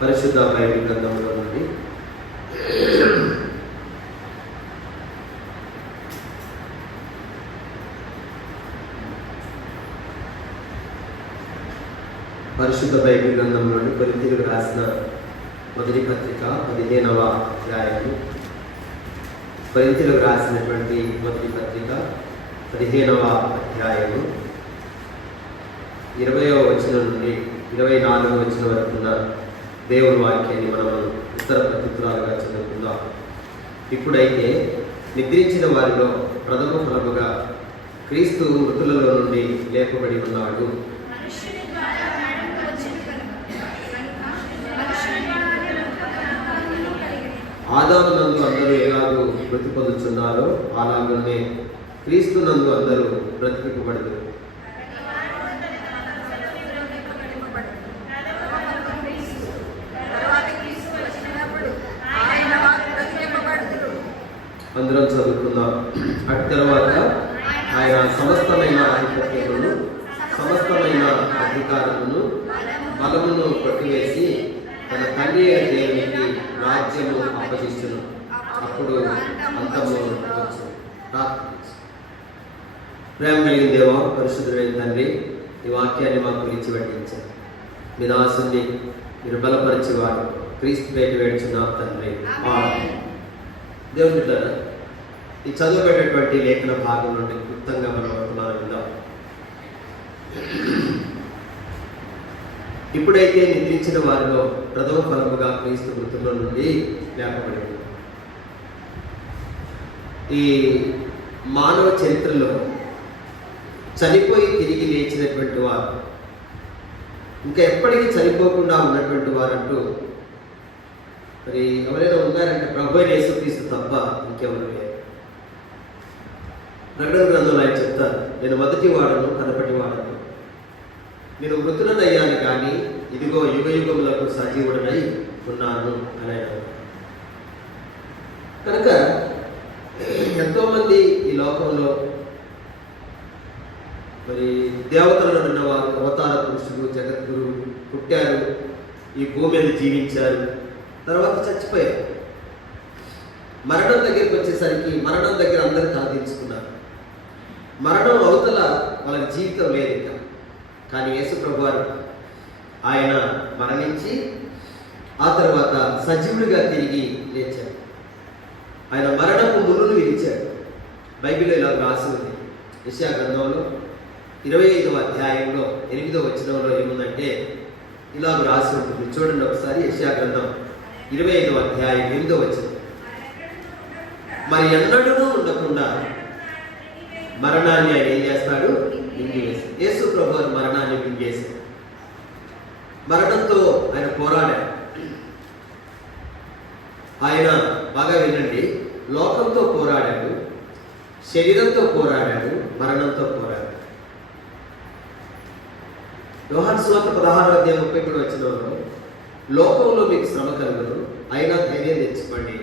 పరిశుద్ధ బైబిల్ గ్రంథంలో నుండి కొరింథీయులకు రాసిన మొదటి పత్రిక 15వ అధ్యాయము. కొరింథీయులకు రాసినటువంటి మొదటి పత్రిక 15వ అధ్యాయము 20వ వచనం నుండి 24వ వచనం వరకు ఉన్న దేవుని వాక్యాన్ని మనం ఉత్తర ప్రత్యుత్తరాలుగా చదువుకుందాం. ఇప్పుడైతే నిద్రించిన వారిలో ప్రథమ ఫలముగా క్రీస్తు మృతులలో నుండి లేపబడి ఉన్నాడు. ఆదాము నందు అందరూ ఎలాగూ మృతి పొందుచున్నారో అలాగనే క్రీస్తు నందు అందరూ బ్రతికింపబడదు. అందరం చదువుకుందాం. అటు తర్వాత ఆయన సమస్తమైన ఆధిపత్యమును సమస్తమైన అధికారమును బలమును కొట్టివేసి తన తండ్రి అయిన దేవునికి రాజ్యము అప్పగిస్తును. అప్పుడు అంతము వచ్చు. ప్రేమ కలిగిన దేవా, పరిశుద్ధుడైన తండ్రి, ఈ వాక్యాన్ని మాకు గురించి పట్టించారు. మీ దాసుని మీరు బలపరిచేవాడు క్రీస్తు పేట వేడుచున్నాం తండ్రి. దేవుని బిడ్డలారా, ఈ చదువుబెట్టేటువంటి లేఖన భాగం నుండి క్లుప్తంగా మనం వర్తమానం విందాం. ఇప్పుడైతే నిద్రించిన వారిలో ప్రథమ ఫలముగా క్రీస్తు మృతుల నుండి లేపబడింది. ఈ మానవ చరిత్రలో చనిపోయి తిరిగి లేచినటువంటి వారు, ఇంకా ఎప్పటికీ చనిపోకుండా ఉన్నటువంటి వారంటూ మరి ఎవరైనా ఉన్నారంటే ప్రభు అయిన యేసుక్రీస్తు తప్ప ఇంకెవరు లేరు. ప్రకటన గ్రంథంలో ఆయన చెప్తారు, నేను మొదటి వాడను, కనపటి వాడను, నేను మృతులనయ్యాను కానీ ఇదిగో యుగ యుగములకు సజీవుడనై ఉన్నాను అని. కనుక ఎంతోమంది ఈ లోకంలో మరి దేవతలను ఉన్నవారు, అవతార పురుషులు, జగద్గురు పుట్టారు, ఈ భూమి మీద జీవించారు, తర్వాత చచ్చిపోయారు. మరణం దగ్గరికి వచ్చేసరికి మరణం దగ్గర అందరూ తలదించుకున్నారు. మరణం అవతల వాళ్ళకి జీవితం లేదు ఇంకా. కానీ యేసు ప్రభువారు ఆయన మరణించి ఆ తర్వాత సజీవుడిగా తిరిగి లేచారు. ఆయన మరణపు ముళ్ళును విరిచాడు. బైబిల్లో ఇలా రాసి ఉంది. యెషయా గ్రంథంలో 25వ అధ్యాయంలో 8వ వచనంలో ఏముందంటే ఇలా రాసి ఉంటుంది. చూడండి ఒకసారి. యెషయా గ్రంథం 25వ అధ్యాయం 8వ వచనం. మరి ఎన్నడూ ఉండకుండా మరణాన్ని ఆయన ఏం చేస్తాడు? మింగివేసి. యేసు ప్రభువారు మరణాన్ని మింగేశాడు. మరణంతో ఆయన పోరాడాడు. ఆయన బాగా వినండి, లోకంతో పోరాడాడు, శరీరంతో పోరాడాడు, మరణంతో పోరాడాడు. యోహాను సువార్త 16వ అధ్యాయం 33వ వచనంలో లోకంలో మీకు శ్రమ కలుగును, అయినా ధైర్యం తెచ్చుకోండి,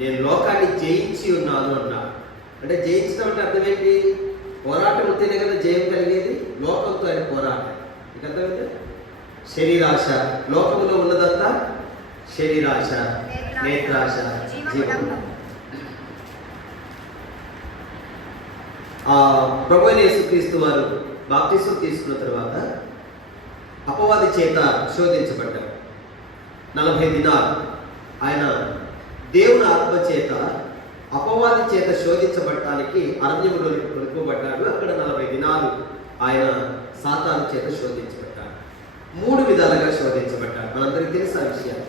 నేను లోకాన్ని జయించి ఉన్నాను అన్నాడు. అంటే జయించడం అంటే అర్థం ఏంటి? పోరాటం ఉంటేనే కదా జయం కలిగేది. లోకంతో ఆయన పోరాటం. మీకు అర్థమైందా? శరీరాశ, లోకంలో ఉన్నదంతా శరీరాశ, నేత్రాశ, జీవం. ప్రభువైన యేసుక్రీస్తు వారు బాప్తిస్మం తీసుకున్న తర్వాత అపవాది చేత శోధించబడ్డారు. 40 దినాలు ఆయన దేవుని ఆత్మ చేత అపవాది చేత శోధించబడటానికి అరణ్యములోనికి కొనుక్కోబడ్డాడు. అక్కడ 40 దినాలు ఆయన సాతాను చేత శోధించబడ్డాడు. 3 విధాలుగా శోధించబడ్డాడు. మనందరికీ తెలుసు ఆ విషయాలు.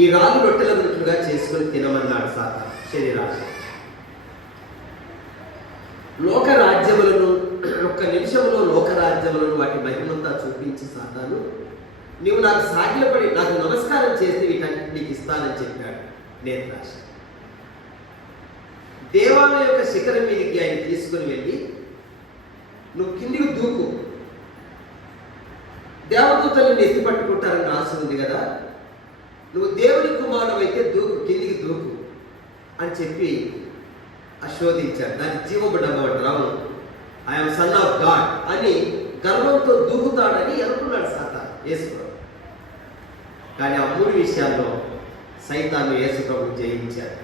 ఈ రాళ్ళు రొట్టెల గుర్తులుగా చేసుకొని తినమన్నాడు సాతాను, శరీరాశ. లోక రాజ్యములను, ఒక్క నిమిషంలో లోక రాజ్యములను వాటి మహిమంతా చూపించి సాతాను, నీవు నాకు సాగిలపడి నాకు నమస్కారం చేస్తే వీటన్నిటి నీకు ఇస్తానని చెప్పాడు. నేత్రాశ. దేవాలయం యొక్క శిఖరం మీదకి ఆయన తీసుకుని వెళ్ళి, నువ్వు కిందికి దూకు, దేవదూతలను ఎత్తి పట్టుకుంటారని రాసి ఉంది కదా, నువ్వు దేవుని కుమారుడు అయితే దూకు, కిందికి దూకు అని చెప్పి శోధించాడు. దాన్ని జీవబడ్డము అంటారు. ఐఎమ్ సన్ ఆఫ్ గాడ్ అని గర్వంతో దూకుతాడని అనుకున్నాడు సాతాను. యేసు కానీ ఆ 3 విషయాల్లో సైతాన్ని యేసు ప్రభు జయించాడు.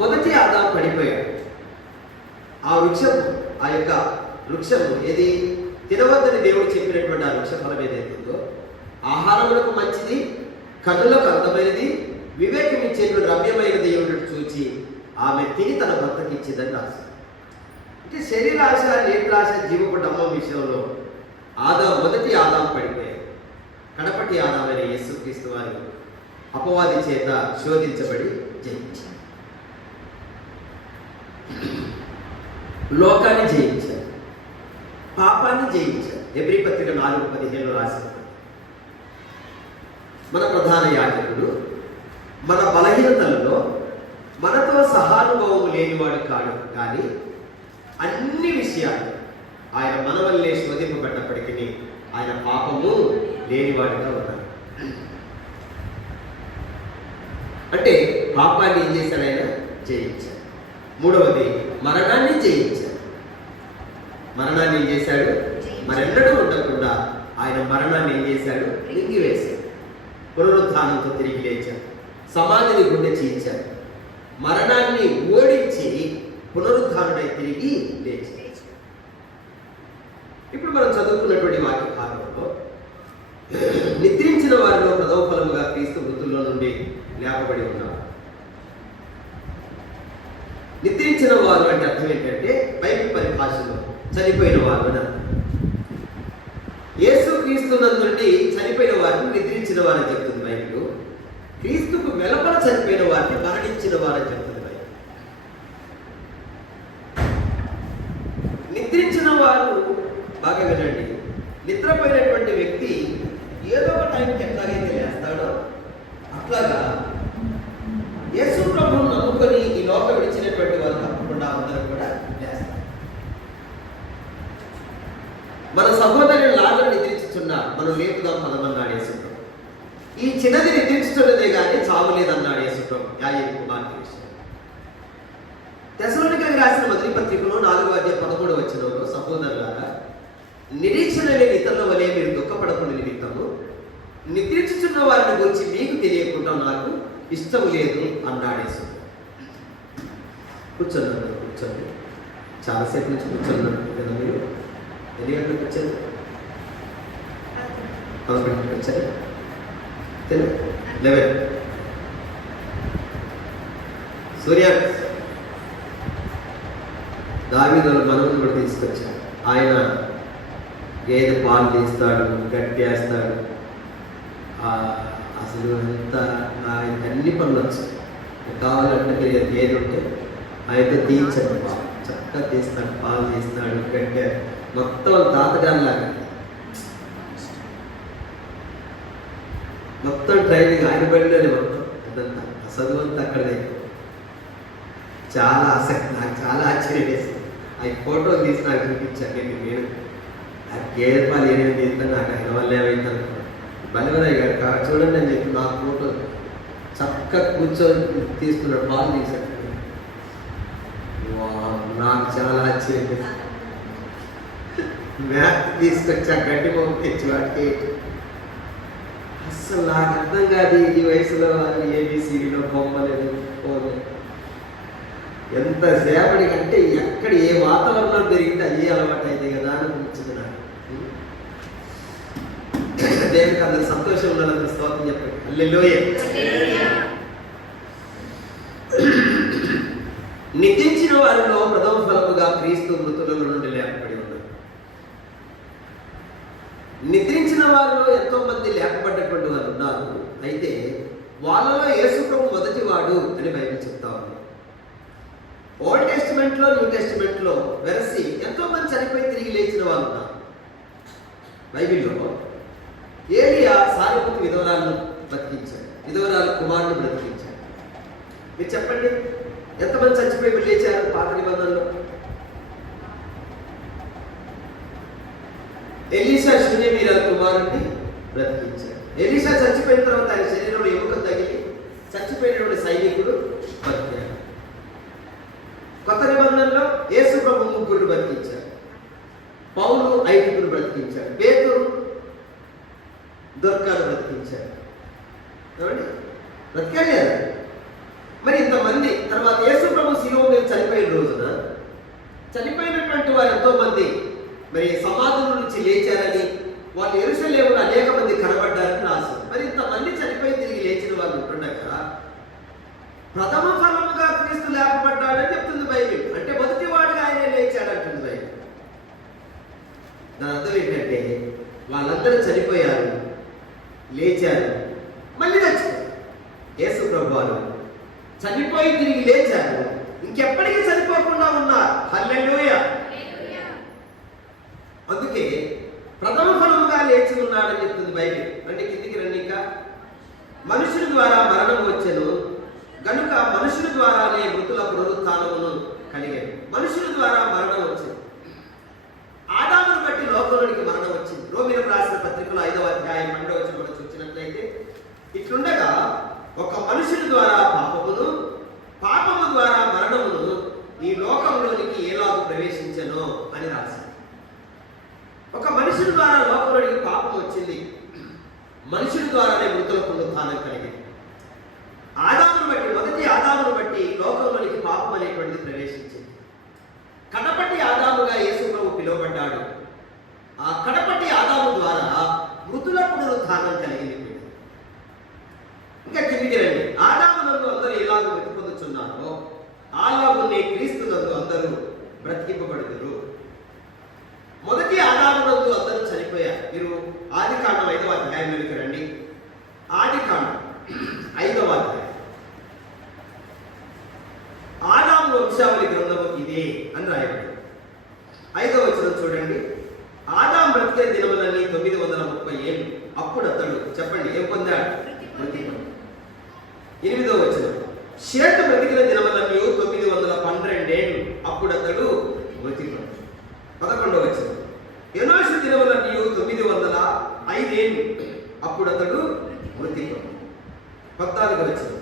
మొదటి ఆదాము పడిపోయాడు. ఆ యొక్క వృక్షము ఏది తినవద్దని దేవుడు చెప్పినటువంటి ఆ వృక్ష ఫలం ఏదైతుందో ఆహారములకు మంచిది, కన్నులకు అందమైనది, వివేకం ఇచ్చేటువంటి రమ్యమైన దేవుడు చూచి ఆమె తిని తన భర్తకి ఇచ్చిందని రాశారు. అంటే శరీరాశ, నేత్రాశ, జీవపుటమ్మ విషయంలో మొదటి ఆదాము పడిపోయాడు. కడపటి ఆదామైన యేసుక్రీస్తు వారు అపవాది చేత శోధించబడి జయించారు. లోకాన్ని జయించారు, పాపాన్ని జయించారు. హెబ్రీ పత్రిక 4:15 రాశారు. మన ప్రధాన యాజకుడు మన బలహీనతలలో మనతో సహానుభవం లేనివాడు కాడు, కానీ అన్ని విషయాలు ఆయన మన వల్లే శోధింపబడ్డప్పటికీ ఆయన పాపము లేనివాడిగా ఉన్నాడు. అంటే పాపాన్ని ఏం చేశాడు? ఆయన జయించాడు. మూడవది మరణాన్ని జయించాడు. మరణాన్ని ఏం చేశాడు? మరెన్నడూ ఉండకుండా ఆయన మరణాన్ని ఏం చేశాడు? మింగివేశాడు. పునరుద్ధానంతో తిరిగి లేచాడు. సమాధిని గుండె చీల్చాడు. మరణాన్ని ఓడించి పునరుద్ధానుడై తిరిగి లేచాడు. ఇప్పుడు మనం చదువుకున్నటువంటి వాక్య భాగంలో నిద్రించిన వారిలో ప్రథమ ఫలముగా క్రీస్తు మృతుల్లో నుండి లేపబడి ఉన్నారు. నిద్రించిన వారు అంటే అర్థం ఏంటంటే బైబిల్ పరిభాషలో చనిపోయిన వారు అని అర్థం. యేసు క్రీస్తు నుండి చనిపోయిన వారిని నిద్రించిన వారని చెప్తుంది బైబిల్. క్రీస్తుకు వెలుపల చనిపోయిన వారిని మరణించిన వారని చెప్తుంది బైబిల్. నిద్రించిన వారు బాగా వినండి. నిద్రపోయినటువంటి వ్యక్తి ఏదో ఒక టైంకి ఎట్లాగైతే లేస్తాడో అట్లాగా యేసు ప్రభువును నమ్ముకొని ఈ లోకం విడిచినటువంటి వారు తప్పకుండా అందరూ కూడా లేస్తారు. మన సహోదరులు లాగా నిద్రించుతున్నారు, మనం లేపుదాం పదమన్నాడు యేసు ప్రభు. ఈ చిన్నది నిద్రించుతున్నదే కానీ చావు లేదన్నాడు యేసు ప్రభు. యాయేలు కుమార్తె విషయం. తెస్సలోనికైకి రాసిన మొదటి పత్రికలో 4:13 సహోదరులారా, నిరీక్షణ లేని ఇతరుల వలె మీరు దుఃఖపడకుండా నిమిత్తము నిద్రించుచున్న వారిని గురించి మీకు తెలియకుండా నాకు ఇష్టం లేదు అన్నాడు యేసు. కూర్చోండి. చాలాసేపు నుంచి కూర్చున్నాను కదా మీరు. ఎన్ని గంటలకు వచ్చారు? 11 గంటలకు వచ్చారు. 11 సూర్య దావీదు మనవుని కూడా తీసుకొచ్చాడు. ఆయన గేదె పాలు తీస్తాడు, గట్టేస్తాడు. అసలు ఎంత ఆయన అన్ని పనులు వచ్చాయి. కావాలంటే గేదె ఉంటే ఆయనతో తీయించాడు, పాలు చక్కగా తీస్తాడు, పాలు తీస్తాడు, గట్టే మొత్తం తాతగారిలాగా మొత్తం ట్రైనింగ్ ఆయన పడినది. మొత్తం అదంతా చదువు అంతా అక్కడే. చాలా ఆసక్తి, నాకు చాలా ఆశ్చర్యం వేసింది. ఆ ఫోటోలు తీసి నాకు చూపించాను. నేను ఆ గేదె పాలు ఏమేమి తీస్తాను, నాకు ఆయన వల్ల ఏమైంది అనుకున్నాను. బలివరయ్య గారు చూడండి అని చెప్పి నా ఫోటో చక్కగా కూర్చొని తీసుకున్నాడు, పాలు తీశాడు. నాకు చాలా ఆశ్చర్యం వేసింది. మ్యాథ్ తీసుకొచ్చా, గడ్డి మొక్క తెచ్చి వాటికి అసలు నాకు అర్థం కాదు. ఈ వయసులో అది ఏబిసిడిలో బొమ్మలేదు, పోలేదు. ఎంత సేపటి కంటే ఎక్కడ ఏ వాతావరణం పెరిగితే అయ్యే అలవాటు అయితే కదా అని అనిపించింది నాకు. దేవుడికి అందరు సంతోషం ఉండాలని స్తోత్రం చెప్పండి. హల్లెలూయా. నిద్రించిన వారిలో ప్రథమ ఫలముగా క్రీస్తు మృతుల నుండి లేపబడి ఉన్నారు. నిద్రించిన వారిలో ఎంతో మంది లేపబడ్డటువంటి వారు ఉన్నారు. అయితే వాళ్ళలో యేసు ప్రభు మొదటి వాడు అని బైబిల్ చెప్తా ఉంది. ఓల్డ్ టెస్టిమెంట్లో, న్యూ టెస్టిమెంట్లో వెరసి ఎంతో మంది చనిపోయి తిరిగి లేచిన వాళ్ళు ఉన్నారు. బైబిల్లో ఏలియా సారెపతు విధవరాలను బ్రతికించాడు, విధవరాలు కుమారుని బ్రతికించాడు. మీరు చెప్పండి, ఎంతమంది చచ్చిపోయి లేచారు పాత నిబంధనలో? ఎలీషా శూన్యమీరాల కుమారుడిని బ్రతికించాడు. ఎలీషా చచ్చిపోయిన తర్వాత ఆయన శరీరంలో ఎముక తగిలి చచ్చిపోయినటువంటి సైనికుడు బతికాడు. కొత్త నిబంధనలో యేసు ప్రభు 3 బ్రతికించాడు. పౌలు 5 బ్రతికించాడు. పేతురు దొరకాడు బ్రతికించాడు. ఏమండి? బ్రతికాడు కదా. మరి ఇంతమంది తర్వాత యేసు ప్రభు శిలువ మీద చనిపోయిన రోజున చనిపోయినటువంటి వారు ఎంతో మంది మరి సమాధుల నుంచి లేచారని, వాళ్ళు యెరూషలేములో అనేక మంది కనబడ్డారని రాశారు. మరి ఇంతమంది చనిపోయి తిరిగి లేచిన వాళ్ళు ఉంటుండగా ప్రథమ ఫలముగా క్రీస్తు లేపబడ్డాడని చెప్తుంది బైబిల్. అంటే మొదటి వాడుగా ఆయన లేచాడు అంటుంది బైబిల్. దాని అర్థం ఏంటంటే వాళ్ళందరూ చనిపోయారు, లేచారు, మళ్ళీ చచ్చిపోయారు. యేసు ప్రభు వారు చనిపోయి తిరిగి లేచారు, ఇంకెప్పటికీ చనిపోకుండా ఉన్నారు. హల్లెలూయా. అందుకే ప్రథమ ఫలముగా లేచి ఉన్నాడని చెప్తుంది బైబిల్. అంటే కిందికి రండి. ఇంకా మనుషుల ద్వారా మరణం వచ్చెను గనుక మనుషుల ద్వారానే మృతుల పునరుత్థానమును కలిగాను. మనుషుల ద్వారా మరణం వచ్చింది. ఆదామును బట్టి లోకంలోనికి మరణం వచ్చింది. రోమీయులకు రాసిన పత్రికలో 5వ అధ్యాయం 2వ వచనం కూడా చూసినట్లయితే ఇట్లుండగా ఒక మనుషుల ద్వారా పాపమును, పాపము ద్వారా మరణమును ఈ లోకంలోనికి ఎలాగూ ప్రవేశించెనో అని రాశారు. ఒక మనుషుల ద్వారా లోకంలోనికి పాపం వచ్చింది, మనుషుల ద్వారానే మృతుల పునరుత్థానం కలిగింది. ఆదామును బట్టి, మొదటి ఆదామును బట్టి లోకంలోనికి పాపం అనేటువంటిది ప్రవేశించింది. కడపటి ఆదాముగా యేసు ప్రభు పిలువబడ్డాడు. ఆ కడపటి ఆదాము ద్వారా మృతుల పునరుత్థానం కలిగింది. ఇంకా కిందికి రండి. ఆదాము నందు అందరూ ఎలాగో బ్రతికి పొందుచున్నారో అలాగునే క్రీస్తు నందు అందరూ బ్రతికింపబడుదురు. మొదటి ఆదాము నందు అందరూ చనిపోయారు. మీరు ఆదికాండం 5వ అధ్యాయంలోకి రండి. ఆదికాండం 5వ అధ్యాయం. ఆదాము వంశావళి గ్రంథము ఇదే అని రాయబడింది. 5వ వచనం చూడండి. ఆదాము బ్రతికే దినములన్నీ 930 ఏళ్ళు. అప్పుడు అతడు చెప్పండి ఏం పొందాడు? మృతి పొందాడు. 8వ వచనం. షేతు బ్రతికిన దినములన్నీ 912 ఏళ్ళు. అప్పుడు అతడు మృతి పొందాడు. 11వ వచనం. ఎనోషు దినములన్నీ 905 ఏళ్ళు. అప్పుడు అతడు మృతి పొందాడు. 14వ వచనం.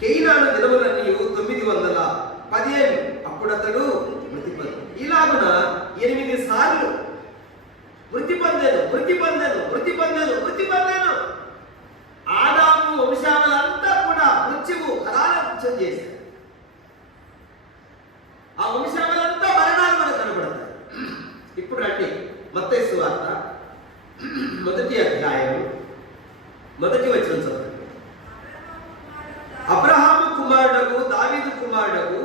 కేయినాను దినములన్నీ 910 ఏళ్ళు. అప్పుడు అతడు మృతి పొందాడు. ఇలాగున 8 సార్లు మృతి పొందాను, మృతి పొందాను, మృతి పొందాను, మృతి పొందాను. ఆదాము వంశావళంతా కూడా మృత్యువు హరాలకృత్యం చేశారు. ఆ వంశావళంతా మరణాలు మనకు కనబడతాయి. ఇప్పుడు రండి మత్తయి సువార్త 1వ అధ్యాయం 1వ వచనం చదవండి. అబ్రహాము కుమారుడకు దావీదు కుమారుడకు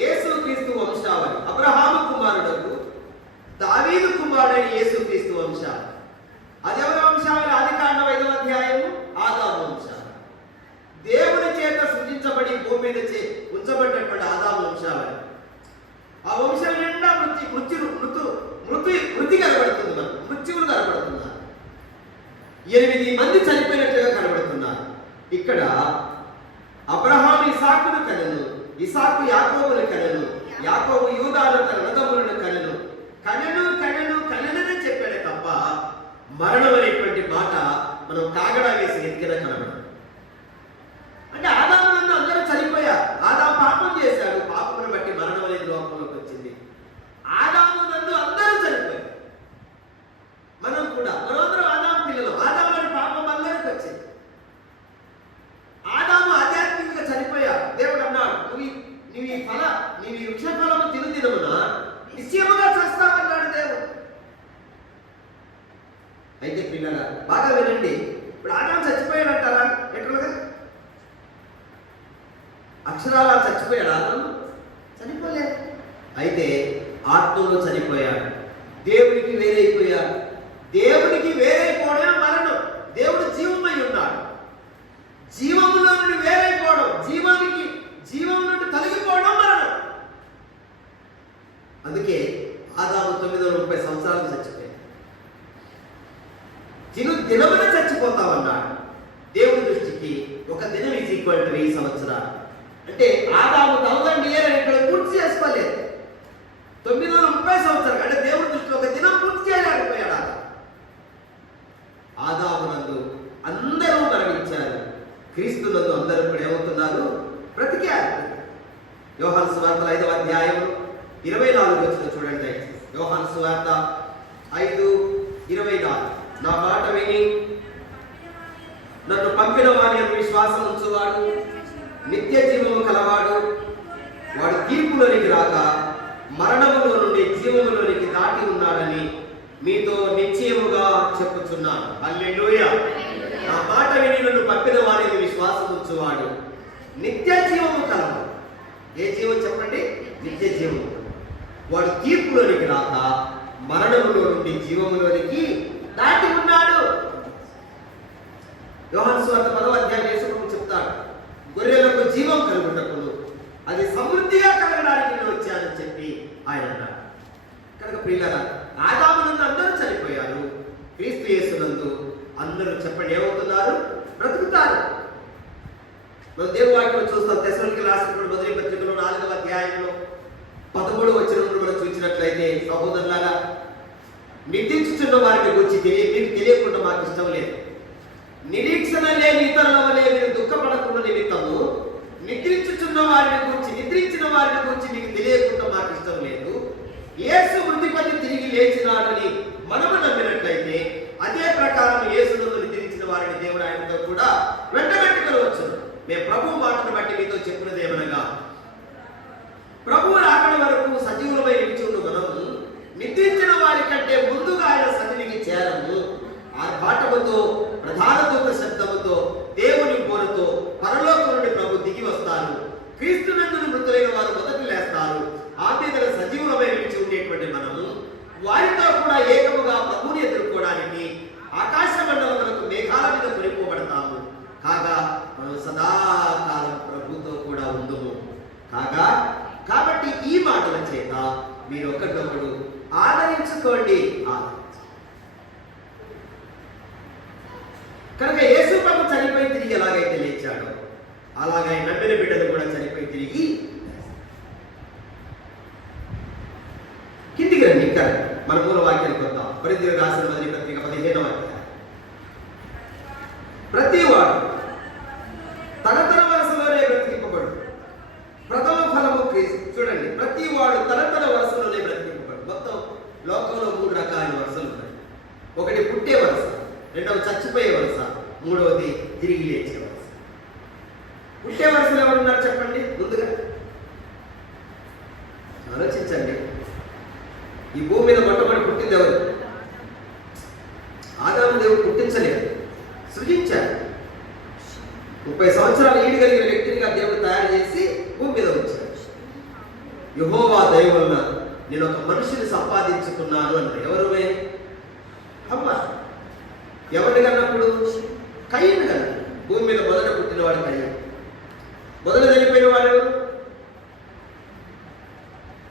యేసుక్రీస్తు వంశావళి. అబ్రహాము కుమారుడకు దావీదు కుమారుడైన యేసుక్రీస్తు వంశావళి. అదెవరి వంశావళి? ఆదికాండం 5వ అధ్యాయము ఆదాము వంశావళి. దేవుని చేత సృజించబడి భూమి మీద ఉంచబడినటువంటి ఆదాము వంశావళి. ఆ వంశం నిండా మృతి కనబడుతుంది. మనం మృత్యువులు కనబడుతున్నారు. 8 మంది చనిపోయినట్లుగా కనబడుతున్నారు. ఇక్కడ అబ్రహాము ఇసాకును కనెను, ఇసాకు యాకోబును కనెను, యాకోబు యూదాను తన అన్నదమ్ములను కనెను. కనెనని చెప్పాడే తప్ప మరణం అనేటువంటి మాట మనం కాగడా వేసి ఎత్తిన కనబడదు. అంటే ఆదాము నందు అందరూ చనిపోయారు. ఆదాము పాపం చేశాడు, పాపమును బట్టి మరణం అనేది లోకంలోకి వచ్చింది. ఆదాము నందు అందరూ చనిపోయారు. మనం కూడా మనందరం ఆదాము పిల్లలు. ఆదాము అని పాపం అందరికి వచ్చింది. ఆదాము ఆధ్యాత్మికంగా చనిపోయారు. దేవుడు అన్నాడు, నువ్వు ఈ వృక్ష ఫలము తినమున నిశ్చయముగా చేస్తామన్నాడు దేవుడు. అయితే పిల్లగా బాగా వినండి. ఇప్పుడు ఆదాము చచ్చిపోయాడు అంటారా? ఎట్లుగా అక్షరాలా చచ్చిపోయాడు ఆదాము? చనిపోలేదు. అయితే ఆత్మలో చనిపోయాడు. దేవునికి వేరైపోయాడు. దేవునికి వేరైపోవడం మరణం. దేవుడు జీవమై ఉన్నాడు. జీవములో నుండి వేరైపోవడం, జీవం నుండి తొలగిపోవడం మరణం. అందుకే ఆదాము 930 సంవత్సరాలకు చచ్చిపోయాడు. దినమున చచ్చిపోతామన్నాడు. దేవుని దృష్టికి ఒక దినం ఈజ్ ఈక్వల్ టు 1000 సంవత్సరాలు. అంటే ఆదాము 1000 ఇయర్ అనేటువంటి పూర్తి చేసుకోలేదు. 930 సంవత్సరాలు. అంటే దేవుని దృష్టిలో ఒక దినం పూర్తి చేయలేకపోయాడు. ఆదాము నందు అందరూ మరణించారు. క్రీస్తు నందు అందరూ కూడా ఏమవుతున్నారు? బ్రతికారు. యోహాను సువార్త 5వ అధ్యాయం 24 వచనం చూడండి. యోహాను సువార్త 5:24. నా మాట విని నన్ను పంపిన వాని యందు విశ్వాసం ఉంచువాడు నిత్య జీవము కలవాడు. వాడు తీర్పులోనికి రాక మరణములో నుండి జీవములోనికి దాటి ఉన్నాడని మీతో నిశ్చయముగా చెప్పుచున్నాను. హల్లెలూయా. నా మాట విని నన్ను పంపిన వాని యందు విశ్వాసం ఉంచువాడు నిత్య జీవము కలవాడు. ఏ జీవం చెప్పండి? నిత్య జీవము. వాడు తీర్పులోనికి రాక మరణములో నుండి జీవములోనికి దాటి ఉన్నాడు. యోహాను సువార్త 10వ అధ్యాయం యేసుప్రభు చెప్తాడు, గొర్రెలకు జీవం కలుగుటకును అది సమృద్ధిగా కలగడానికి నేను వచ్చానని చెప్పి ఆయన అన్నాడు. కనుక ప్రియులారా, ఆదామునందు అందరూ చనిపోయారు, క్రీస్తు యేసునందు అందరూ చెప్పండి ఏమవుతున్నారు? బ్రతుకుతారు. మనం దేవుని వాక్యం చూస్తాం. తెస్సలోనికీయులకు రాసిన మొదటి పత్రికలో 4వ అధ్యాయంలో 13వ వచనంలో మనం చూసినట్లయితే, సహోదరులారా, నిరీక్షించున్న వారిని గురించి మీకు తెలియకుండా మాకు ఇష్టం లేదు. నిరీక్షణ లేని ఇతరుల వలె మీరు దుఃఖపడకుండా నిమిత్తము నిద్రించిన వారిని గురించి మీకు తెలియకుండా మాకు ఇష్టం లేదు. యేసు మృతి పొంది తిరిగి లేచినాడని మనము నమ్మినట్లయితే అదే ప్రకారం యేసునందు నిద్రించిన వారిని దేవుడు ఆయనతో కూడా వెంటబెట్టుకొనవచ్చును. మేము ప్రభువు మాటను బట్టి మీతో చెప్పినది ఏమనగా, ప్రభువు రాకడ వరకు సజీవులమై నిలిచి ఉన్న మనము నిద్రించిన వారి కంటే ముందుగా ఆయన సన్నిధికి చేరము. ఆర్భాటముతో, ప్రధాన దూత శబ్దముతో, దేవుని బోరతో పరలోకం నుండి ప్రభు దిగి వస్తారు. క్రీస్తునందు మృతులైన వారు మొదట లేస్తారు. ఆ మీద సజీవులమై నిలిచి ఉండేటువంటి మనము వారితో కూడా ఏకముగా ప్రభువుని ఎదుర్కోవడానికి ఆకాశ మండలములకు మేఘాల మీద కొనిపోబడతాము. కాగా మనం సదాకాలం ప్రభుతో కూడా ఉందుము. కాబట్టి ఈ మాటల చేత మీరు ఒకరినొకడు ఆదరించుకోండి. కనుక యేసు ప్రభు చనిపోయి తిరిగి ఎలాగైతే లేచాడో అలాగే నమ్మిన బిడ్డలు కూడా చనిపోయి తిరిగి కిందికి రండి. ఇంకా మన మూల వాక్యానికి వద్దాం. కొరింథీయులకు రాసిన మొదటి పత్రిక 15వ అధ్యాయం. ప్రతి వాడు తన వరుసలోనే బ్రతికింపబడు. ప్రథమ ఫలము క్రీస్తు. చూడండి, ప్రతి వాడు తన వరుసలోనే బ్రతికింపబడు. మొత్తం లోకంలో 3 రకాల వరుసలు ఉన్నాయి. ఒకటి పుట్టే వరుస, రెండవది చచ్చిపోయే వరుస, మూడవది తిరిగి లేచే వరుస. పుట్టే వరుసలు ఎవరున్నారు చెప్పండి? ముందుగా ఆలోచించండి. ఈ భూమి మీద మొట్టమొదటి పుట్టింది ఎవరు? ఆదాము దేవుడు పుట్టించలేదు, సృజించాడు. 30 సంవత్సరాలు ఈడగలిగిన వ్యక్తినిగా దేవుడు తయారు చేసి భూమి మీద ఉంచాడు. యెహోవా దయ వలన నేను ఒక మనిషిని సంపాదించుకున్నాను అన్నాడు. ఎవరు? హవ్వ. ఎవరిని కన్నప్పుడు? కయ్యను కన్నా. భూమి మీద మొదట పుట్టినవాడు కయ్యను. మొదట చనిపోయిన వాడు ఎవరు?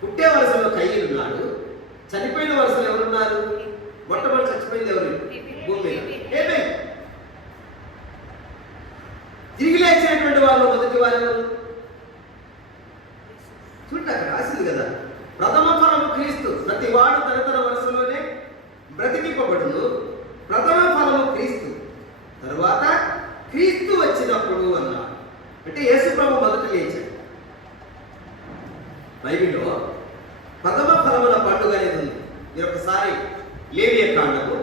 పుట్టే వరుసలో కయ్యను ఉన్నాడు. చనిపోయిన వరుసలో ఎవరున్నారు? మొట్టమొదటి చచ్చిపోయింది ఎవరు? భూమి మీద హేబెల్. తిరిగి లేచినటువంటి వాళ్ళు మొదటి వారు ఎవరు? చూడండి, అక్కడ రాసింది కదా, ప్రథమ ఫలము క్రీస్తు. ప్రతి వాడు తన వరుసలోనే బ్రతికింపబడును. ప్రథమ ఫలము క్రీస్తు, తరువాత క్రీస్తు వచ్చినప్పుడు అన్నాడు. అంటే యేసు ప్రభు మొదట లేచాడు. బైబిల్లో ప్రథమ ఫలముల పండుగ అనేది ఉంది. మీరు ఒకసారి లేవియ కాండము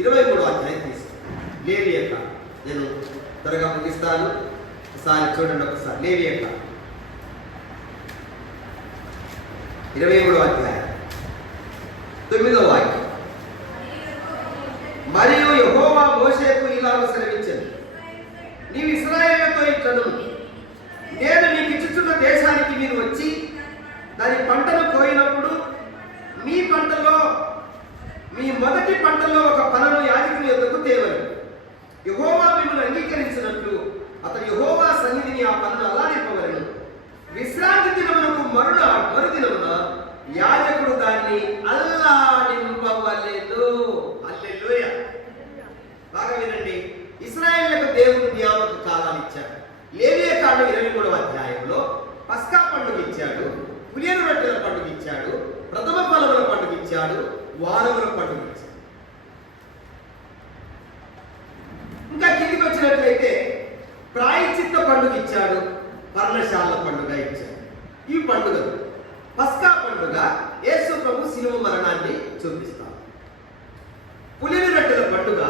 23వ అధ్యాయం తీసుకోండి. లేవియ కాండం నేను త్వరగా ముగిస్తాను. ఒకసారి చూడండి. ఒకసారి లేవియ కాండం 23వ అధ్యాయం 9వ వాక్యం. మరియు యెహోవా మోషేకు ఇలాగ సెలవిచ్చెను, నీవు ఇశ్రాయేలుతో ఇట్లను, నేను నీకు ఇచ్చుచున్న దేశానికి మీరు వచ్చి దాని పంటను కోయినప్పుడు మీ మొదటి పంటలో ఒక పనను యాజకుని యొద్దకు తేవలెను. యెహోవా మిమ్మల్ని అంగీకరించినట్లు అతడు యెహోవా సన్నిధిని ఆ పన్ను అల్లాడింపవలెను. విశ్రాంతి దినమునకు మరుదినమున యాజకుడు దాన్ని అల్లాడింపవలెను. హల్లెలూయా. బాగా వినండి. ఇశ్రాయేలులకు దేవుడు నియామక కాలాలు ఇచ్చాడు. లేవియ కాండం 23వ అధ్యాయంలో పస్కా పండుగ ఇచ్చాడు, పులియన రొట్టెల పండుగ ఇచ్చాడు, ప్రథమ ఫలముల పండుగ ఇచ్చాడు, వారముల పండుగ ఇచ్చాడు. ఇంకా కిందికి వచ్చినట్లయితే ప్రాయశ్చిత్త పండుగ ఇచ్చాడు, పర్ణశాల పండుగ ఇచ్చాడు. ఈ పండుగలు పస్కా పండుగ యేసు ప్రభు శిలువ మరణాన్ని చూపిస్తాడు. పులియన రొట్టెల పండుగ